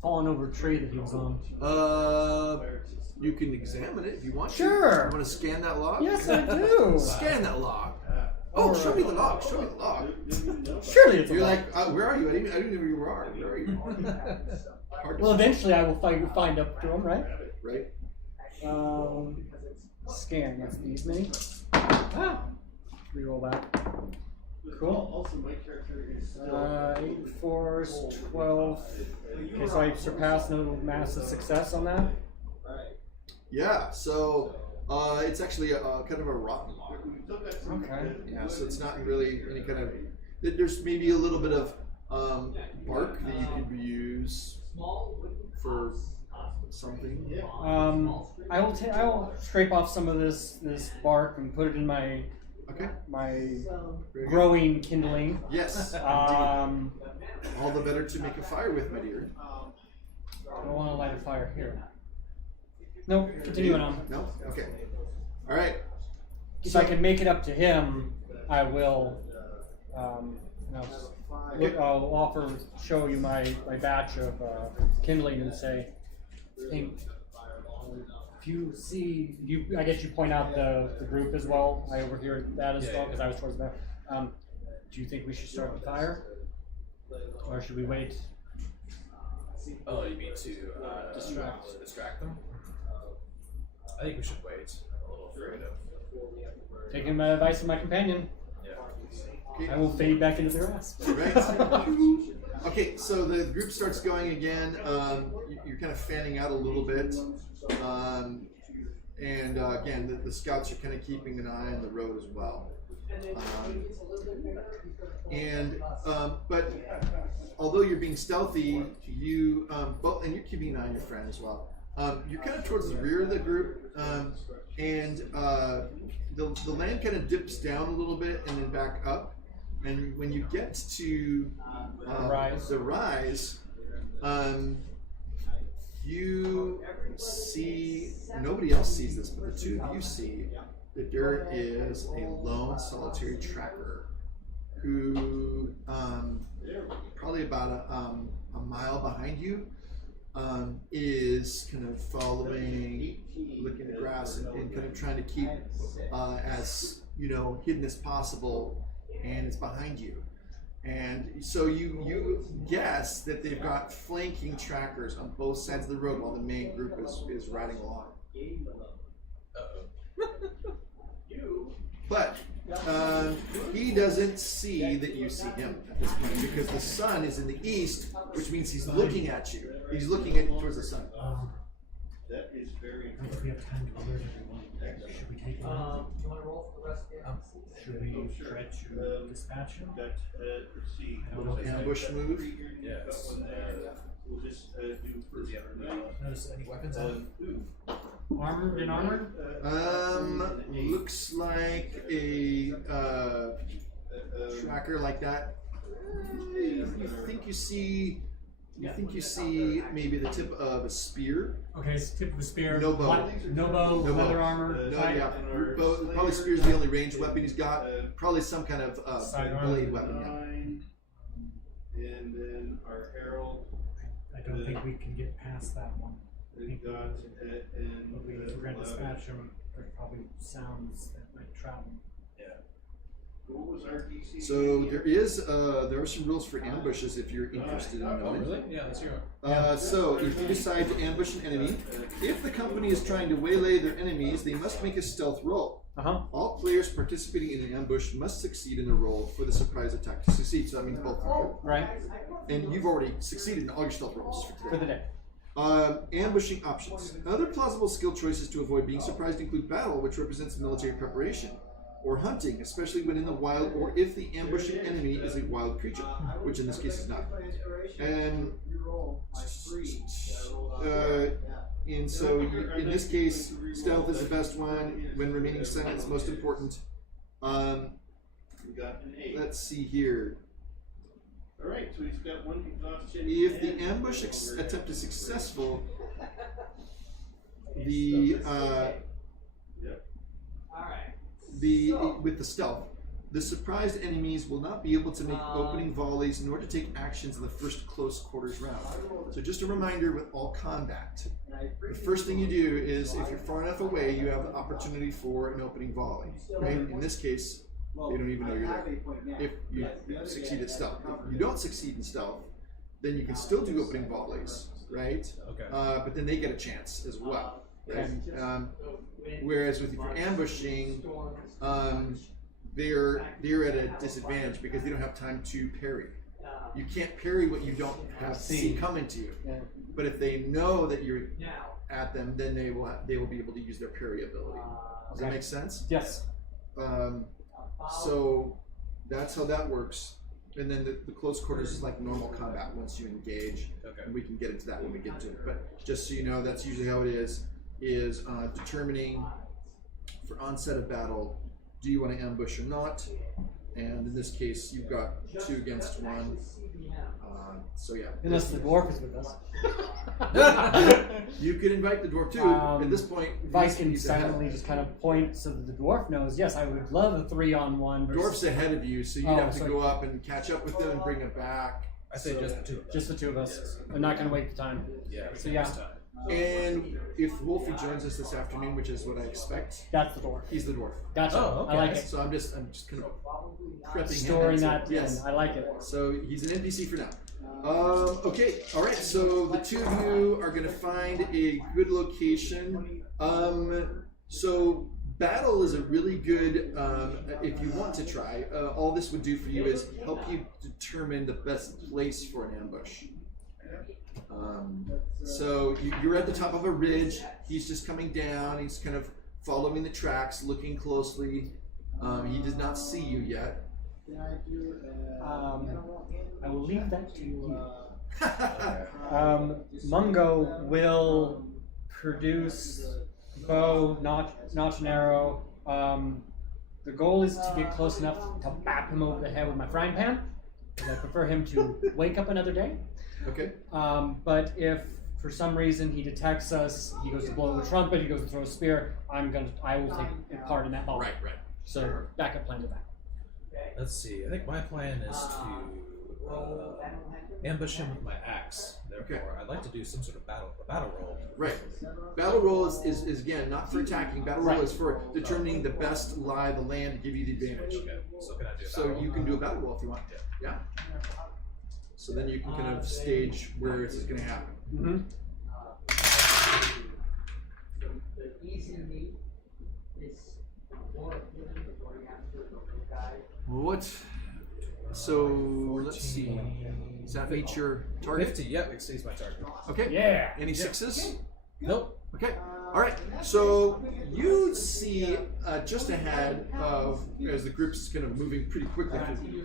fallen over tree that he was on? You can examine it if you want. Sure. You want to scan that log? Yes, I do. Scan that log. Oh, show me the log. Show me the log. Surely it's a You're log. like, where are you? I didn't know where you are. Where are you? Hard to Well, eventually I will find up to him, right? Right. Scan. That's these many. Reroll that. Cool. Also, my character is still 8, 4, 12. Okay, so I surpassed no massive success on that. Yeah. So it's actually a kind of a rotten log. Okay. Yeah. So it's not really any kind of. There's maybe a little bit of bark that you could use for something. I will scrape off some of this bark and put it in my Okay. my Very good. growing kindling. Yes. Um, All the better to make a fire with, my dear. I don't want to light a fire here. Nope. Continuing on. No. Okay. All right. If I can make it up to him, I will. I'll show you my batch of kindling and say, hey, if you see, I guess you point out the group as well. I overhear that as well because I was towards that. Do you think we should start the fire, or should we wait? Oh, you mean to distract them? I think we should wait. I'm a little afraid of. Taking my advice of my companion, Okay. I will fade back into the grass. Right. Okay, so the group starts going again. You're kind of fanning out a little bit. And again, the scouts are kind of keeping an eye on the road as well. But although you're being stealthy, and you're keeping an eye on your friend as well. You're kind of towards the rear of the group, and the land kind of dips down a little bit and then back up. And when you get to the rise, you see, nobody else sees this, but the two of you see that there is a lone solitary tracker who, probably about a mile behind you, is kind of following, looking at the grass and kind of trying to keep as hidden as possible, and it's behind you. And so you guess that they've got flanking trackers on both sides of the road while the main group is riding along. But he doesn't see that you see him at this point because the sun is in the east, which means he's looking at you. He's looking towards the sun. That is very I don't think we have time to alert everyone. Should we take him out? You want to roll for the rest of the Should we try to dispatch him? That, see. Little ambush move? Yes. We'll just do first. Notice any weapons on? Armored and armored? Looks like a tracker like that. You think you see maybe the tip of a spear. Okay, it's tip of a spear. No bow. No bow, No leather bow. armor. No, yeah. Probably spear's the only ranged weapon he's got. Probably some kind of blade weapon. Yeah. And then our herald. I don't think we can get past that one. We've got and But if we're going to dispatch him, there's probably sounds that might travel. what was our DC? So there are some rules for ambushes if you're interested in Oh, knowing. really? Yeah, let's hear it. So if you decide to ambush an enemy, if the company is trying to waylay their enemies, they must make a stealth roll. All players participating in an ambush must succeed in a roll for the surprise attack to succeed. So that means both of you. Right. And you've already succeeded in all your stealth rolls For the day. Ambushing options. Other plausible skill choices to avoid being surprised include battle, which represents military preparation, or hunting, especially when in the wild, or if the ambushing enemy is a wild creature, which in this case is not. And so in this case, stealth is the best one. When remaining silent is most important. We got an 8. Let's see here. All right, so he's got one exhaustion. If the ambush attempt is successful, with the stealth, the surprised enemies will not be able to make opening volleys nor to take actions in the first close quarters round. So just a reminder with all combat, the first thing you do is if you're far enough away, you have the opportunity for an opening volley. Right? In this case, they don't even know you're there. If you succeed at stealth. If you don't succeed in stealth, then you can still do opening volleys, right? Okay. But then they get a chance as well. Right? Whereas if you're ambushing, they're at a disadvantage because they don't have time to parry. You can't parry what you don't have see coming to you. Yeah. But if they know that you're at them, then they will be able to use their parry ability. Does that make sense? Yes. So that's how that works. And then the close quarters is like normal combat once you engage. Okay. And we can get into that when we get to it. But just so you know, that's usually how it is determining for onset of battle, do you want to ambush or not? And in this case, you've got 2 against 1. So yeah. Unless the dwarf is with us. You could invite the dwarf too. At this point, Vice can silently just kind of point so that the dwarf knows, yes, I would love a 3-on-1 versus... Dwarf's ahead of you, so you'd have to go up and catch up with them and bring it back. I say just the two of us. Just the 2 of us. I'm not going to wait the time. Yeah. So yeah. And if Wolfie joins us this afternoon, which is what I expect, That's the dwarf. he's the dwarf. Gotcha. Oh, okay. I like it. So I'm just kind of prepping Storing him. that Yes. in. I like it. So he's an NPC for now. Okay, all right. So the 2 of you are going to find a good location. So battle is a really good. If you want to try, all this would do for you is help you determine the best place for an ambush. So you're at the top of a ridge. He's just coming down. He's kind of following the tracks, looking closely. He does not see you yet. I will leave that to you. Mungo will produce bow, notch and arrow, The goal is to get close enough to bap him over the head with my frying pan. 'Cause I prefer him to wake up another day. Okay. But if for some reason he detects us, he goes to blow the trumpet, he goes to throw a spear, I will take part in that ball. Right. So backup plan to that. Let's see. I think my plan is to ambush him with my axe. Therefore, I'd like to do some sort of a battle roll. Right. Battle roll is again not for attacking. Battle roll Right. is for determining the best lie of the land to give you the advantage. Okay. So can I do a battle So roll? you can do a battle roll if you want. Yeah. So then you can kind of stage where it's going to happen. Mm-hmm. The easy meat is more appealing before you have to do the guy. What? So let's see. Does that meet your target? 50. Yep, exceeds my target. Okay. Yeah. Any sixes? Nope. Okay. All right. So you see just ahead of as the group's kind of moving pretty quickly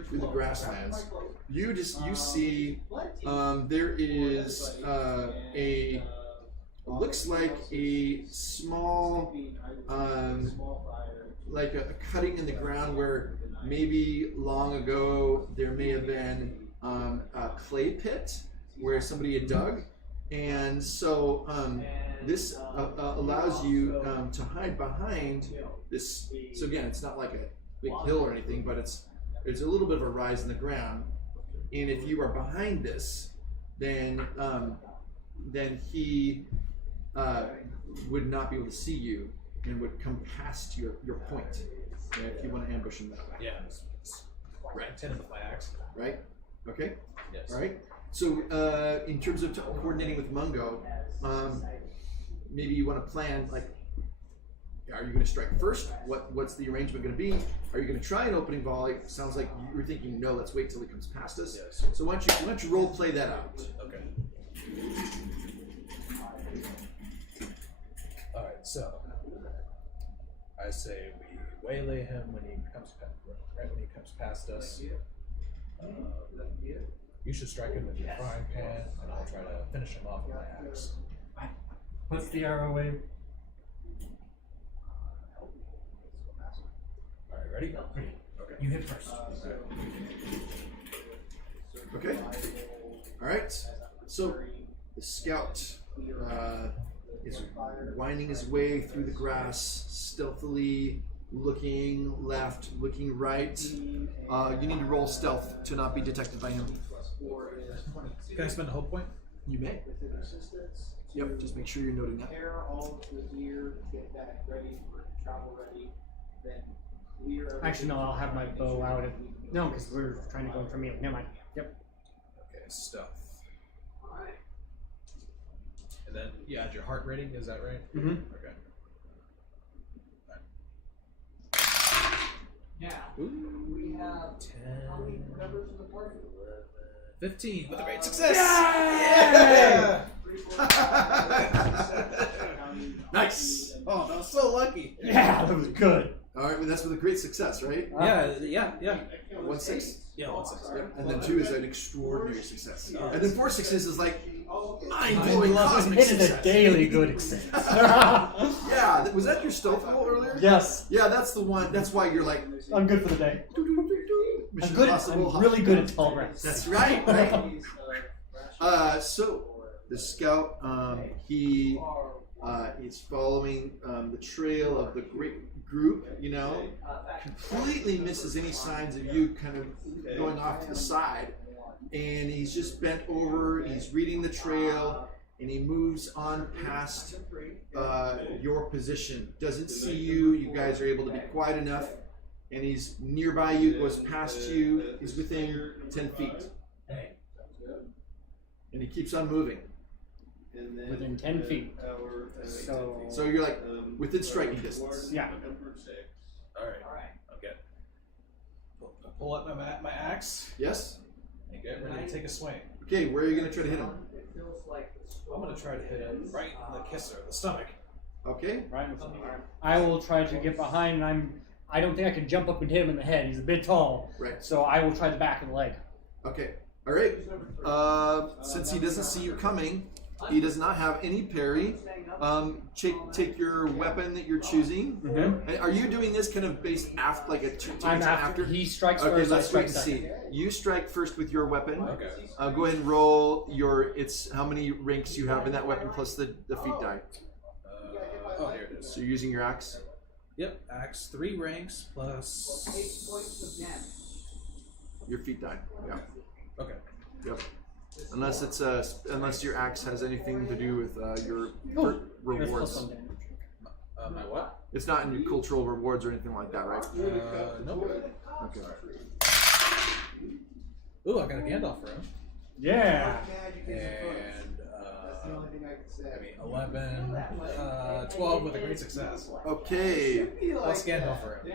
through the grasslands. You see there is a looks like a small like a cutting in the ground where maybe long ago there may have been a clay pit where somebody had dug, and so this allows you to hide behind this. So again, it's not like a big hill or anything, but there's a little bit of a rise in the ground, and if you are behind this, then he would not be able to see you and would come past your point if you want to ambush him that way. Yeah. Right. 10 with my axe. Right? Okay? Yes. All right. So in terms of coordinating with Mungo, maybe you want to plan, like, are you going to strike first? What's the arrangement going to be? Are you going to try an opening volley? Sounds like you're thinking, no, let's wait till he comes past us. Yes. So why don't you role play that out? Okay. All right. So I say we waylay him when he comes past us. You should strike him with your frying pan, and I'll try to finish him off with my axe. What's the arrow wave? All right, ready? Okay. You hit first. Okay. All right. So the scout is winding his way through the grass, stealthily looking left, looking right. You need to roll stealth to not be detected by him. Can I spend a whole point? You may. Yep. Just make sure you're noting that. Prepare all of the gear, get that ready for travel ready, then clear. Actually, no, I'll have my bow out. No, because we're trying to go in for melee. Never mind. Yep. Okay, stealth. And then you add your heart rating, is that right? Mm-hmm. Okay. Now, Ooh, we have how many 10, members of the party? 15 with a great success! Yeah! Nice. Oh, that was so lucky. Yeah, that was good. All right. Well, that's with a great success, right? Yeah. 1 6. Yeah, 1 6. Yep. And then 2 is an extraordinary success. Oh. And then 4 6 is like mind-blowing cosmic It is a success. daily good success. Yeah. Was that your stealth roll earlier? Yes, Yeah, that's the one. That's why you're like. I'm good for the day. Mission I'm good. Impossible. I'm really good at tall grass. That's right. Right. So the scout, he is following the trail of the great group. You know, completely misses any signs of you kind of going off to the side, and he's just bent over. He's reading the trail, and he moves on past your position. Doesn't see you. You guys are able to be quiet enough. And he's nearby you, goes past you, he's within 10 feet. And he keeps on moving. Within 10 feet. So you're like within striking distance. Yeah. Alright. Okay. Pull up my axe Yes? and get ready to take a swing. Okay, where are you going to try to hit him? It feels like the I'm going to try to hit him right in the kisser, the stomach. Okay. Right. I will try to get behind, and I don't think I can jump up and hit him in the head. He's a bit tall. Right. So I will try the back of the leg. Okay. All right. Since he doesn't see you coming, He does not have any parry. Take your weapon that you're choosing. Mm-hmm. Are you doing this kind of based after, like a I'm after. He strikes Okay, first. I let's wait strike and second. see. You strike first with your weapon. Okay. Go ahead and roll your. It's how many ranks you have in that weapon plus the feat die. Oh, here it is. So you're using your axe. Yep, axe 3 ranks plus. Your feat die. Yeah. Okay. Yep. Unless it's unless your axe has anything to do with your Oh, that's rewards. +1 damage. My what? It's not in your cultural rewards or anything like that, right? Nope. Okay. Ooh, I got a Gandalf room. Yeah. And, 11, 12 with a great success. Okay. Plus Gandalf room.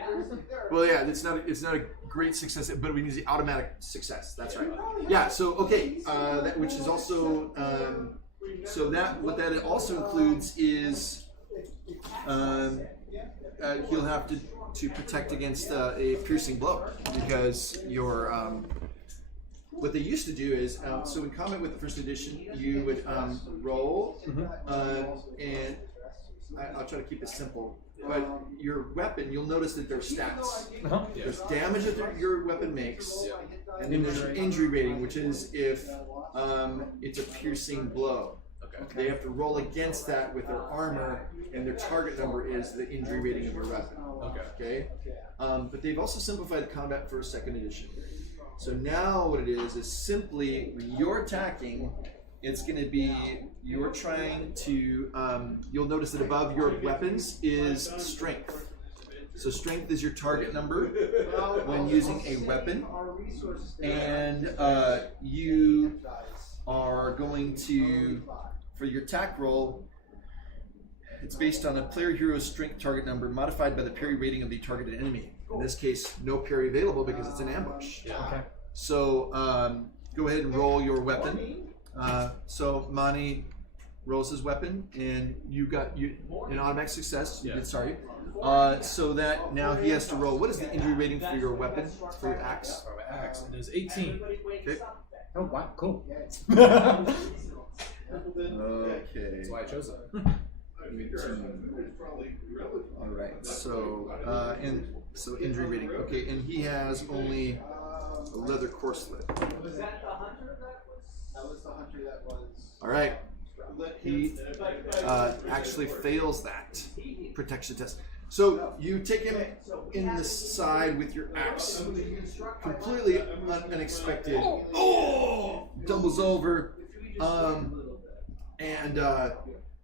Well, yeah, it's not a great success, but we need the automatic success. That's right. Yeah. So okay, that which is also so that what that also includes is he'll have to protect against a piercing blow because your what they used to do is so in combat with the first edition you would roll and I'll try to keep it simple. But your weapon, you'll notice that there's stats. Uh-huh. There's damage that your weapon makes, and then there's your injury rating, which is if it's a piercing blow. Okay. They have to roll against that with their armor, and their target number is the injury rating of your weapon. Okay. But they've also simplified combat for second edition. So now what it is simpsimply when you're attacking, it's going to be you're trying to. You'll notice that above your weapons is strength. So strength is your target number when using a weapon, and you are going to for your attack roll. It's based on a player hero's strength target number modified by the parry rating of the targeted enemy. In this case, no parry available because it's an ambush. Okay. So go ahead and roll your weapon. So Mani rolls his weapon, and you got an automatic success. You did, sorry. So that now he has to roll. What is the injury rating for your weapon, for your axe? For my axe, it is 18. Okay. Oh wow, cool. Okay. That's why I chose it. All right. So so injury rating. Okay, and he has only a leather corselet. Was that the hunter that was the hunter that was. All right. He actually fails that protection test. So you take him in the side with your axe, completely unexpected. Oh! Tumbles over,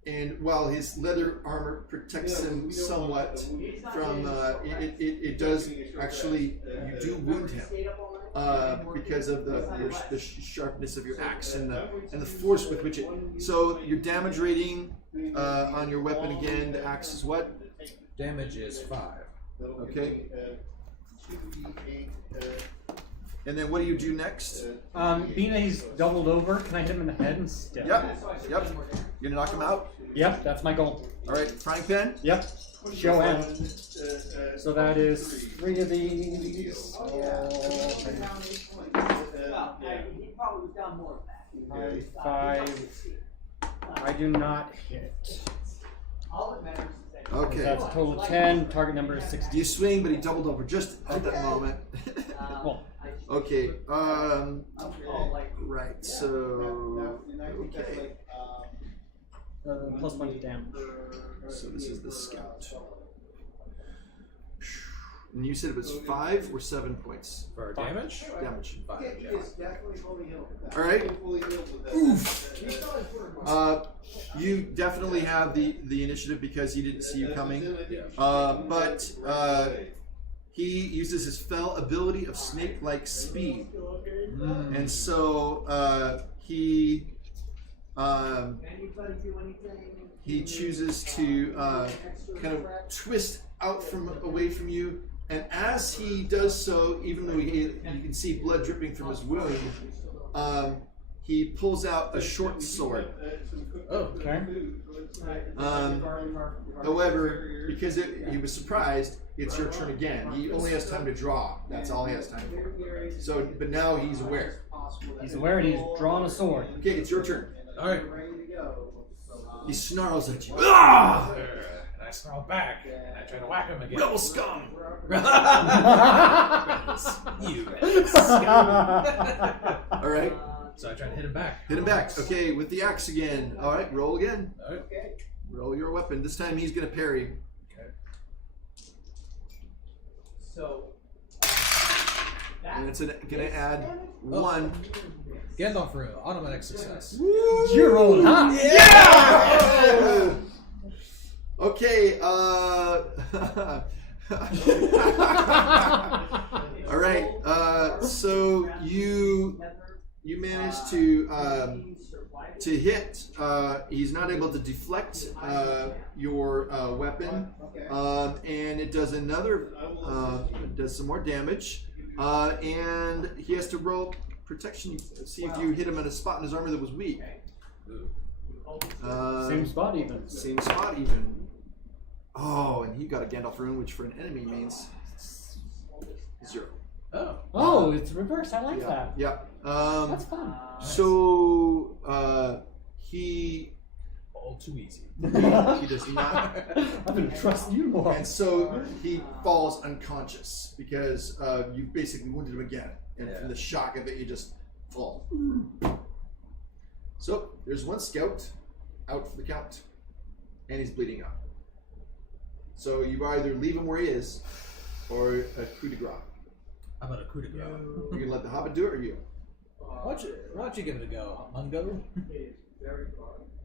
and while his leather armor protects him somewhat from, it does actually, you do wound him. Because of the sharpness of your axe and the force with which it. So your damage rating on your weapon again, the axe is what? Damage is 5. Okay. And then what do you do next? Being that he's doubled over, can I hit him in the head instead? Yep. You're gonna knock him out. Yep, that's my goal. All right, frying pan. Yep. Show end. So that is 3 of these. He probably was down more than that. 5. I do not hit. All that matters is that. Okay. That's a total of 10. Target number is 16. You swing, but he doubled over just at that moment. Well, Okay. Right. So. Okay. +1 to damage. So this is the scout. And you said it was 5 or 7 points. For damage? Damage. 5. Yeah. All right. Oof. You definitely have the initiative because he didn't see you coming. But he uses his fell ability of snake-like speed, and so he chooses to kind of twist out away from you. And as he does so, even though you can see blood dripping from his wound, he pulls out a short sword. Oh, Okay. However, because he was surprised, it's your turn again. He only has time to draw. That's all he has time for. So, but now he's aware. He's aware and he's drawn a sword. Okay, it's your turn. All right. He snarls at you. Ah! And I snarl back, and I try to whack him again. Rebel scum! You. All right. So I try to hit him back. Hit him back. Okay, with the axe again. All right, roll again. All right. Roll your weapon. This time he's going to parry. So. And it's going to add 1. Gandalf room, automatic success. You're rolling hot. Yeah! Okay, all right, so you managed to hit, he's not able to deflect your weapon, and it does another, it does some more damage, and he has to roll protection, see if you hit him in a spot in his armor that was weak. Same spot even. Same spot even. Oh, and he got a Gandalf rune, which for an enemy means 0. Oh, it's reversed. I like Yeah. that. Yeah. That's fun. So he All too easy. he does not. I'm gonna trust you more. And so he falls unconscious because you basically wounded him again, and from the shock of it, you just fall. So there's one scout out for the count, and he's bleeding out. So you either leave him where he is, or a coup de grace. How about a coup de grace? You can let the Hobbit do it, or you? Why don't you give it a go, Mungo?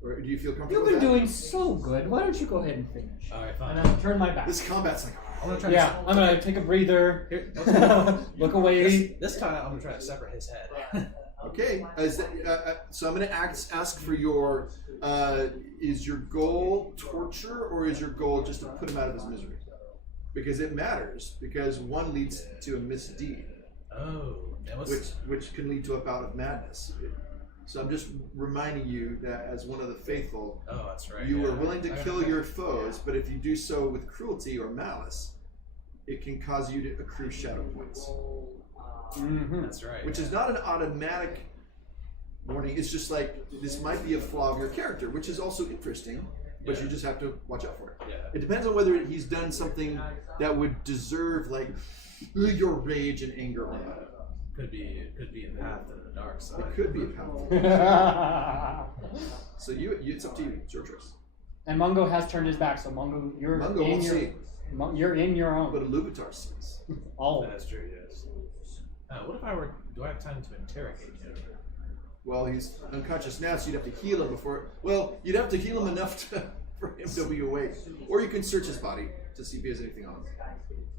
Or do you feel comfortable You've with been that? doing so good. Why don't you go ahead and finish? All right, And fine. I'll turn my back. This combat's like. I'm gonna try. Yeah, I'm gonna take a breather. Here, Look away. this time, I'm gonna try to sever his head. Okay, so I'm going to ask for your, is your goal torture or is your goal just to put him out of his misery? Because it matters, because one leads to a misdeed, Oh, that was. which can lead to a bout of madness. So I'm just reminding you that as one of the faithful, Oh, that's right. you yeah. are willing to kill your foes, but if you do so with cruelty or malice, it can cause you to accrue shadow points. Mm-hmm. That's right. Which is not an automatic warning. It's just like, this might be a flaw of your character, which is also interesting, but you just have to watch out for it. Yeah. It depends on whether he's done something that would deserve like your rage and anger or not. Could be a path to the dark side. It could be a power. So it's up to you. It's your choice. And Mungo has turned his back, so Mungo, you're Mungo in won't your, see, you're in your but own. Iluvatar sees. Oh, That's true. Yes. What if I were? Do I have time to interrogate him? Well, he's unconscious now, so you'd have to heal him before. Well, you'd have to heal him enough for him to be awake, or you can search his body to see if he has anything on him.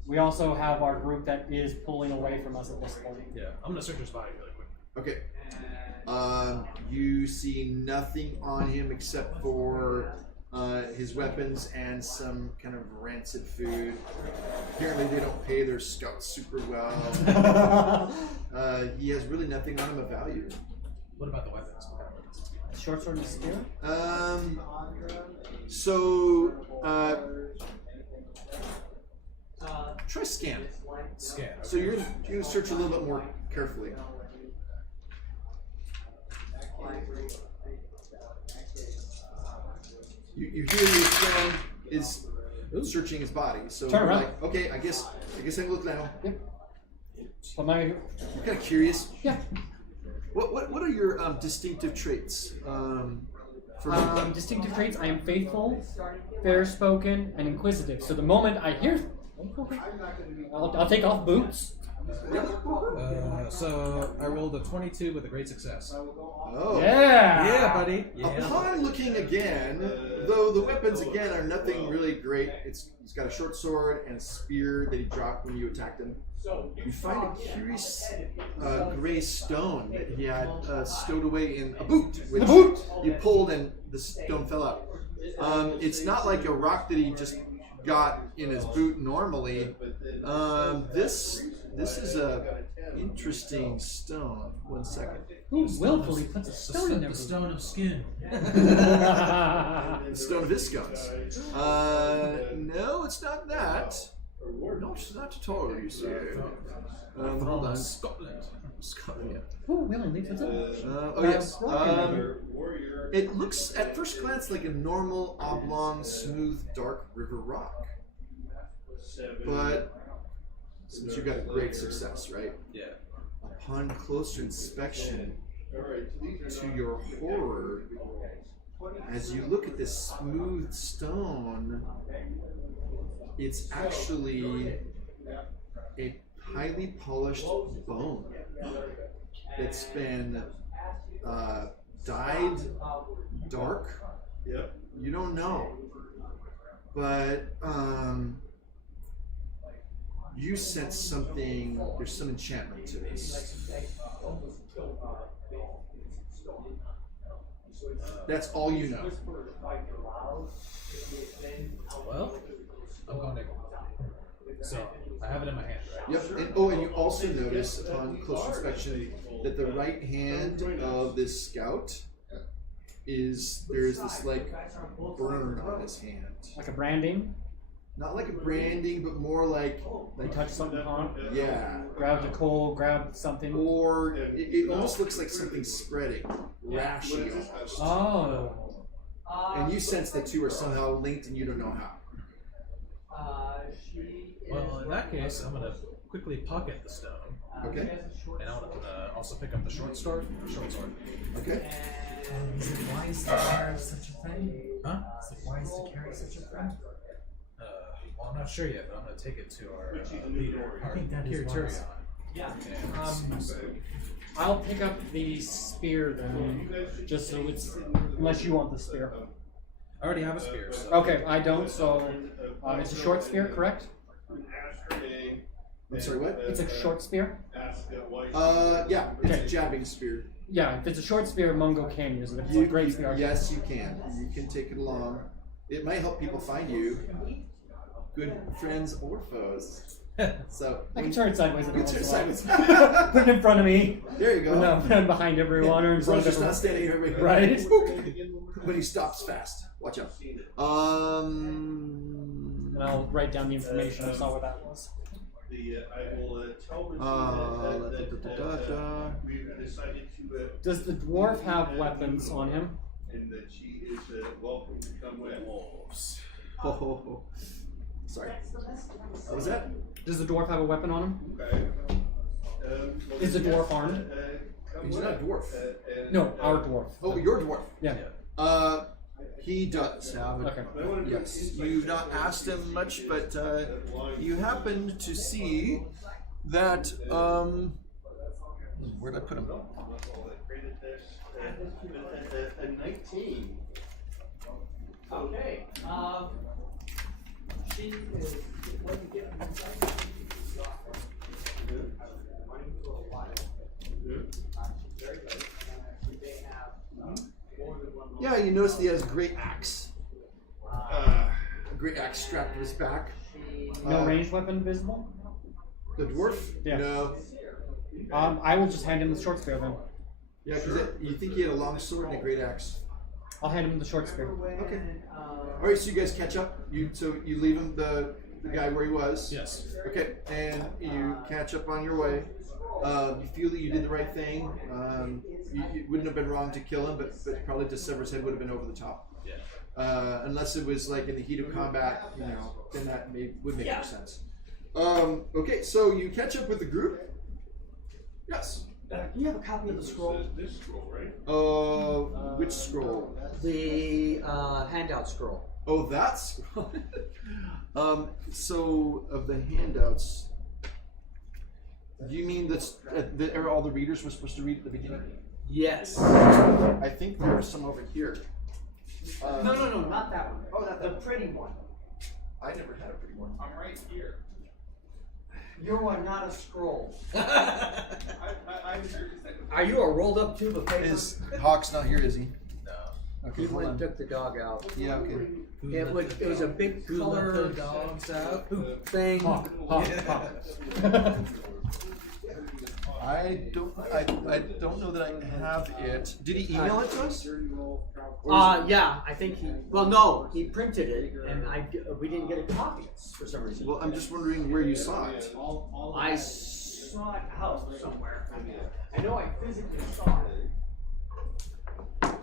we also have our group that is pulling away from us at this point. Yeah, I'm gonna search his body really quick. Okay. You see nothing on him except for his weapons and some kind of rancid food. Apparently they don't pay their scouts super well. He has really nothing on him of value. What about the weapons? Short sword and spear? Try scan. Scan. Okay. So you're going to search a little bit more carefully. You hear your friend is searching his body, so Turn you're around. like, okay, I guess I can look now. But my, I'm kind of curious. yeah. What are your distinctive traits? Distinctive traits, I am faithful, fair-spoken, and inquisitive. So the moment I hear... I'll take off boots. So I rolled a 22 with a great success. Oh. Yeah! Yeah, buddy. Yeah. Upon looking again, though the weapons again are nothing really great, he's got a short sword and a spear that he dropped when you attacked him. You find a curious gray stone that he had stowed away in a boot, which you pulled and the stone fell out. It's not like a rock that he just got in his boot normally. This is a interesting stone. 1 second. Who willfully puts a stone in their The boot? stone of skin. The stone of his scones. No, it's not that. No, it's not at all, you see. Hold on. Scotland. Scotland, yeah. Who willingly puts a... Oh, yes. It looks at first glance like a normal oblong, smooth, dark river rock. But since you got a great success, right? Yeah. Upon closer inspection, to your horror, as you look at this smooth stone, it's actually a highly polished bone. It's been dyed dark. Yep. You don't know, but you sense something. There's some enchantment to this. That's all you know. Well, I'm going to. So I have it in my hand, right? Yep. And you also notice upon close inspection that the right hand of this scout there's this like burn on his hand. Like a branding. Not like a branding, but more like You touch something on. yeah. Grab the coal. Grab something. Or it almost looks like something spreading, rashy almost. Oh. And you sense the two are somehow linked, and you don't know how. Well, in that case, I'm going to quickly pocket the stone. Okay. And I'm going to also pick up the short sword. Okay. Is it wise to carry such a thing? Huh? Is it wise to carry such a thing? Well, I'm not sure yet, but I'm going to take it to our leader, I think that is Kirturion. wise. Yeah. And I'll pick up the spear then, just so it's. Unless you want the spear. I already have a spear, so. Okay, I don't. So it's a short spear, correct? I'm sorry, what? It's a short spear. Yeah, it's a Okay. jabbing spear. Yeah, if it's a short spear, Mungo can use it. If it's a great spear, I can. Yes, you can. You can take it along. It might help people find you. Good friends or foes. So I can turn it sideways. you can turn sideways. Put it in front of me. There you go. No, put it behind everyone or in As long front as of it's not everyone. standing here. Right. When he stops fast. Watch out. And I'll write down the information I saw where that was. I will tell that we've decided to. Does the dwarf have weapons on him? And that she is welcome to come with wolves. Oh, sorry. What was that? Does the dwarf have a weapon on him? Okay. Is the dwarf armed? He's not a dwarf. No, our dwarf. Oh, your dwarf. Yeah. He does have a, Okay. yes. You've not asked him much, but you happened to see that, where'd I put him? A 19. Okay. She is. What you get running for a while. Very good. They have more than one. Yeah, you notice he has a great axe. A great axe strapped to his back. No ranged weapon visible? The dwarf? Yeah. No. I will just hand him the short spear then. Yeah, because you think he had a long sword and a great axe. I'll hand him the short spear. Okay. All right, so you guys catch up. So you leave him the guy where he was. Yes. Okay, and you catch up on your way. You feel that you did the right thing. You wouldn't have been wrong to kill him, but probably to sever his head would have been over the top. Yeah. Unless it was like in the heat of combat, then that would make more sense. Okay, so you catch up with the group. Yes. Do you have a copy of the scroll? This scroll, right? Which scroll? The handout scroll. Oh, that scroll. So of the handouts, do you mean that all the readers were supposed to read at the beginning? Yes. I think there are some over here. No, not that one. Oh, the pretty one. I never had a pretty one. I'm right here. Your one, not a scroll. I'm here. Are you a rolled up tube of paper? Is Hawk's not here, is he? No. Okay, He hold went on. and took the dog out. Yeah, okay. It was a big Who let color the dogs out? thing. Hawk. I don't know that I have it. Did he email it to us? Yeah, I think he printed it, and we didn't get a copy for some reason. Well, I'm just wondering where you saw it. I saw it out somewhere. I know I physically saw it.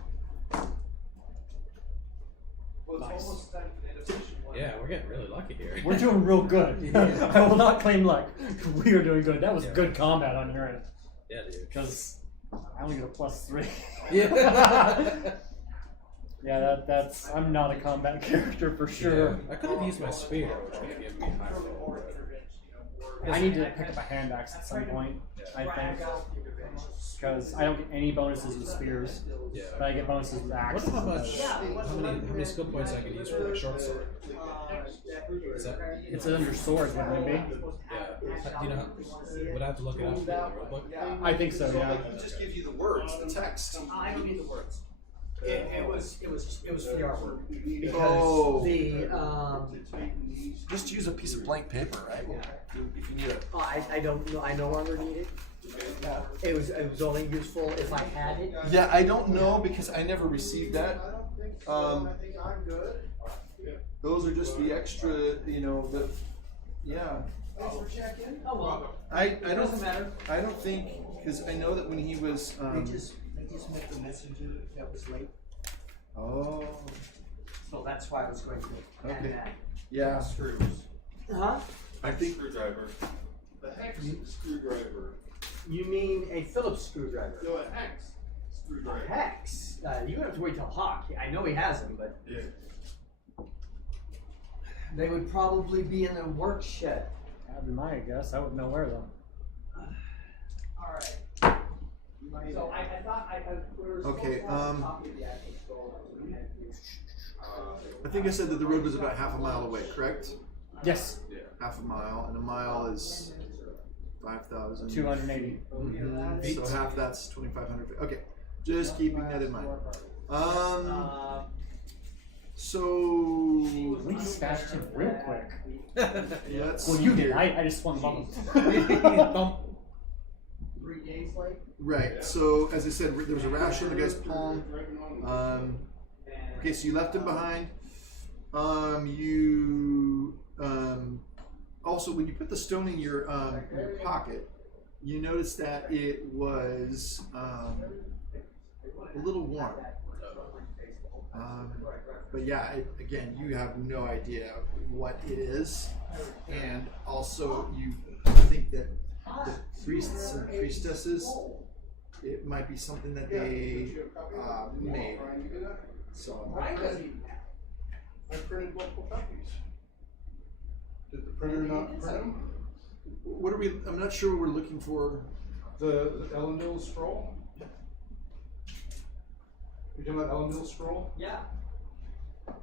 Well, it's Nice. almost time for the adaptation one. Yeah, we're getting really lucky here. We're doing real good. I will not claim luck. We are doing good. That was good combat on your end. Yeah, dude. Because I only get a +3. Yeah. Yeah, that's. I'm not a combat character for sure. Yeah. I could have used my spear, which would have given me higher roll. I need to pick up a hand axe at some point, I think. Because I don't get any bonuses with spears, Yeah. but I get bonuses with axes. Wonder how many skill points I could use for my short sword. Is that, It's under swords, wouldn't it be? yeah. Do you know how, would I have to look it up in the rulebook? I think so, yeah. It just gives you the words, the text. I don't need the words. It was for the artwork. Because Oh. the Just use a piece of blank paper, right? If you need it. I don't know. I no longer need it. It was only useful if I had it. Yeah, I don't know because I never received that. Those are just the extra, you know, the, yeah. Oh well. I It don't, doesn't matter. I don't think, because I know that when he was, They just met the messenger that was late. oh, So that's why I was going to add Okay. that. yeah. Screws. Huh? I think screwdriver. The hex screwdriver. You mean a Phillips screwdriver? No, a hex A screwdriver. hex? You have to wait till Hawk. I know he has them, but Yeah. they would probably be in the work shed. That'd be my guess. I wouldn't know where though. Alright. So I thought we were supposed Okay, to have a copy of the actual scroll. I think I said that the road was about half a mile away, correct? Yes, Half a mile, and a mile is 5,000. 280. So half that's 2,500 feet. Okay, just keeping that in mind. So We dispatched him real quick. let's Well, see you did. here. I just swung above him. 3 days late? Right. So as I said, there was a rash on the guy's palm. Okay, so you left him behind. Also, when you put the stone in your pocket, you notice that it was a little warm. But yeah, again, you have no idea what it is, and also you think that the priests and priestesses, it might be something that they made. So I printed multiple copies. Did the printer not print them? what are we? I'm not sure what we're looking for. The Elendil scroll? You talking about Elendil scroll? Yeah. There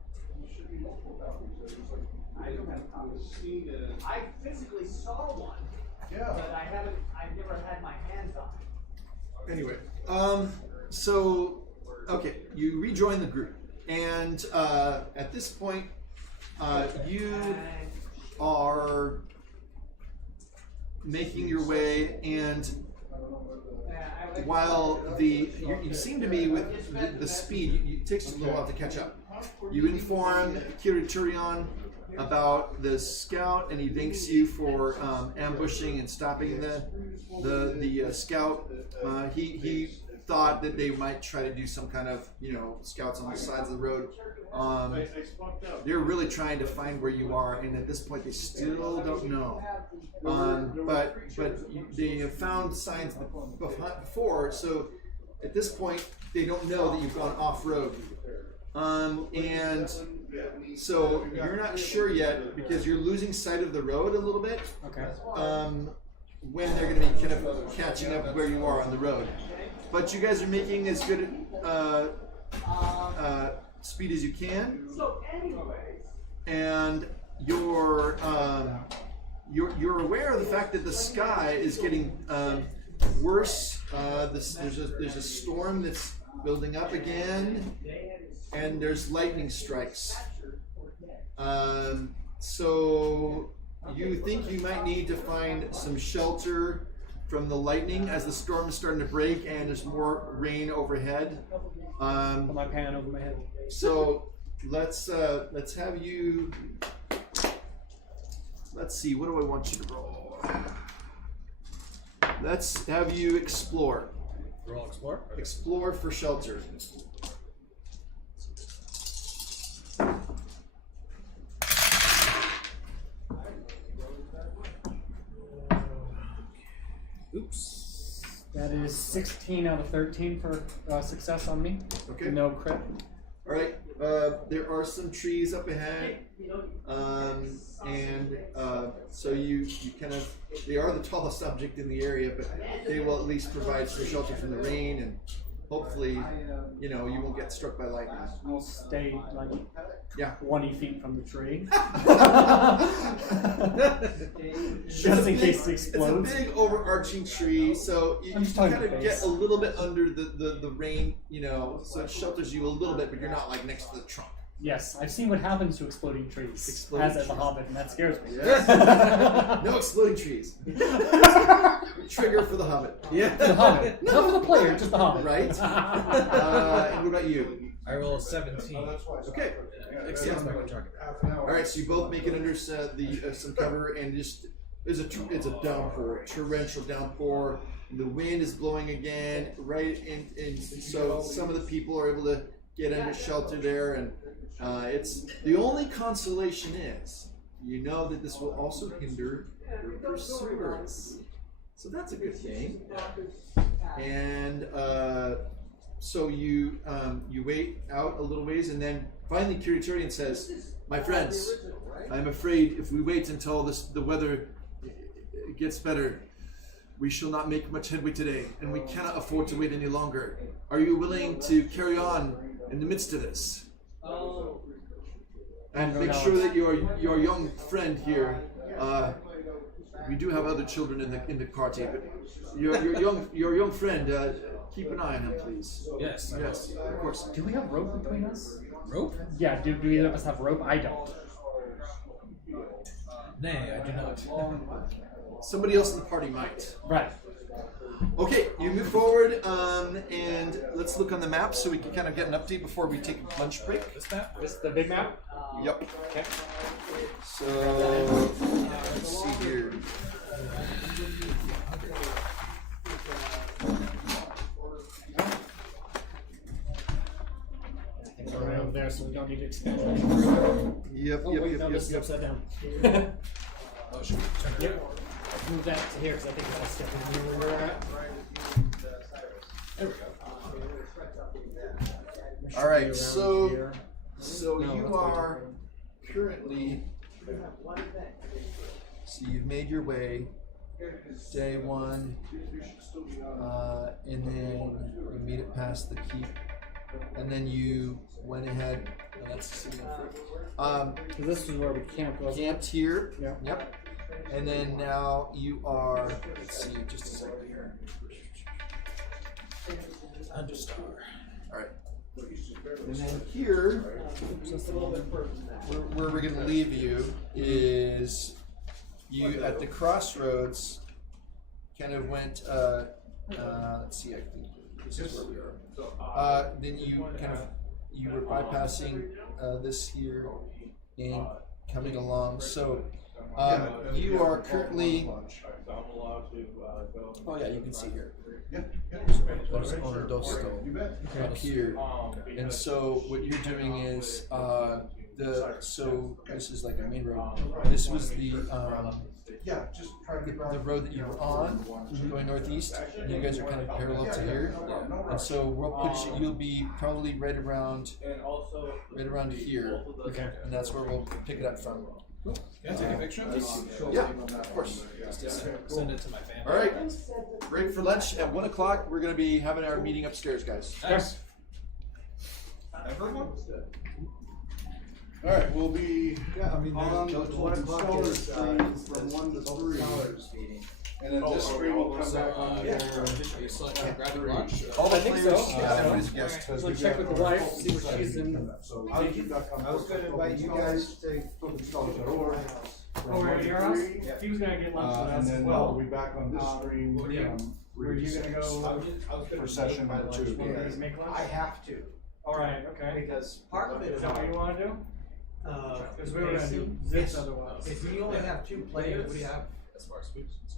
should be multiple copies. There's like, I don't have copies. seen it. I physically saw one, Yeah. but I've never had my hands on it. Anyway, so okay, you rejoin the group, and at this point, you are making your way, and while you seem to be with the speed, it takes a little while to catch up. You inform Kiriturion about the scout, and he thanks you for ambushing and stopping the scout. He thought that they might try to do some kind of, scouts on the sides of the road. I swapped out. They're really trying to find where you are, and at this point they still don't know. But they have found signs before, so at this point they don't know that you've gone off road. And so you're not sure yet because you're losing sight of the road a little bit. Okay. When they're going to be kind of catching up where you are on the road. But you guys are making as good speed as you can. So anyways. And you're aware of the fact that the sky is getting worse. There's a storm that's building up again, and there's lightning strikes. So you think you might need to find some shelter from the lightning as the storm is starting to break and there's more rain overhead. Put my pan over my head. So let's have you. Let's see. What do I want you to roll? Let's have you explore. Roll explore. Okay. Explore for shelter. is 16 out of 13 for success on me. Okay. No crit. All right. There are some trees up ahead, and so you kind of, they are the tallest object in the area, but they will at least provide some shelter from the rain, and hopefully, you know, you won't get struck by lightning. I'll stay like Yeah. 20 feet from the tree. Just in case it explodes. It's a big overarching tree, so you I'm just talking kind of about get face. a little bit under the rain, you know, so it shelters you a little bit, but you're not like next to the trunk. Yes, I've seen what happens to exploding trees Exploding as a trees. hobbit, and that scares me. Yes. No exploding trees. Trigger for the hobbit. Yeah, the hobbit. Not for the player, just the hobbit. Right? And what about you? I roll a 17. Okay. Exceeds my target. All right, so you both make it under some cover, and just it's a downpour, torrential downpour. The wind is blowing again, right? And so some of the people are able to get under shelter there, and it's the only consolation is you know that this will also hinder your pursuers, so that's a good thing. And so you wait out a little ways, and then finally Curaturian says, "My friends, I'm afraid if we wait until the weather gets better, we shall not make much headway today, and we cannot afford to wait any longer. Are you willing to carry on in the midst of this? And make sure that your young friend here, we do have other children in the party, but your young friend, keep an eye on him, please." Yes. Yes, of course. Do we have rope between us? Rope? Yeah, do either of us have rope? I don't. Nay, I do not. Somebody else in the party might. Right. Okay, you move forward, and let's look on the map so we can kind of get an update before we take a lunch break. This map? This is the big map? Yep. Okay. So let's see here. Things are right over there, so we don't need to expand it. Yep, Oh, yep, wait, yep, no, yep, this is yep. upside down. Oh, should we turn it? Yep. Move that to here, because I think it's all stepping in where we're at. There we go. All right, Around so here. so No, you that's way are different. currently. So you've made your way. Day one, and then you made it past the keep, and then you went ahead. Let's see. So this is where we camped, wasn't it? Camped here. Yeah. Yep. And then now you are. Let's see. Just a second here. Understar. All right. And then here, where we're going to leave you is you at the crossroads. Kind of went. Let's see. I think this is where we are. Then you were bypassing this here and coming along. So you are currently. Oh yeah, you can see here. There's on Dosto up here, and so what you're doing is so this is like a main road. This was the road that you were on, going northeast, and you guys are kind of parallel to here, and so we'll put you. You'll be probably right around here, Okay. and that's where we'll pick it up from. Can I take a picture of this? Yeah, of course. Send it to my family. All right, break for lunch at 1 o'clock. We're going to be having our meeting upstairs, guys. Nice. Everyone? All right, we'll be on the Tolkien screens from 1 to 3. And then this screen will come back on there. Are you still grabbing lunch? All the I think players, so. everybody's a guest. So check with the wife, see what she's in. I was going to invite you guys to Over at your house? He was gonna get lunch with And us as then well. we'll be back on this screen. Were you gonna go For session number 2. make lunch? I have to, Alright, okay. because part of it Is is that what you wanna do? Cause we were gonna do zips otherwise. If we only have 2 players, we have As far as food is concerned.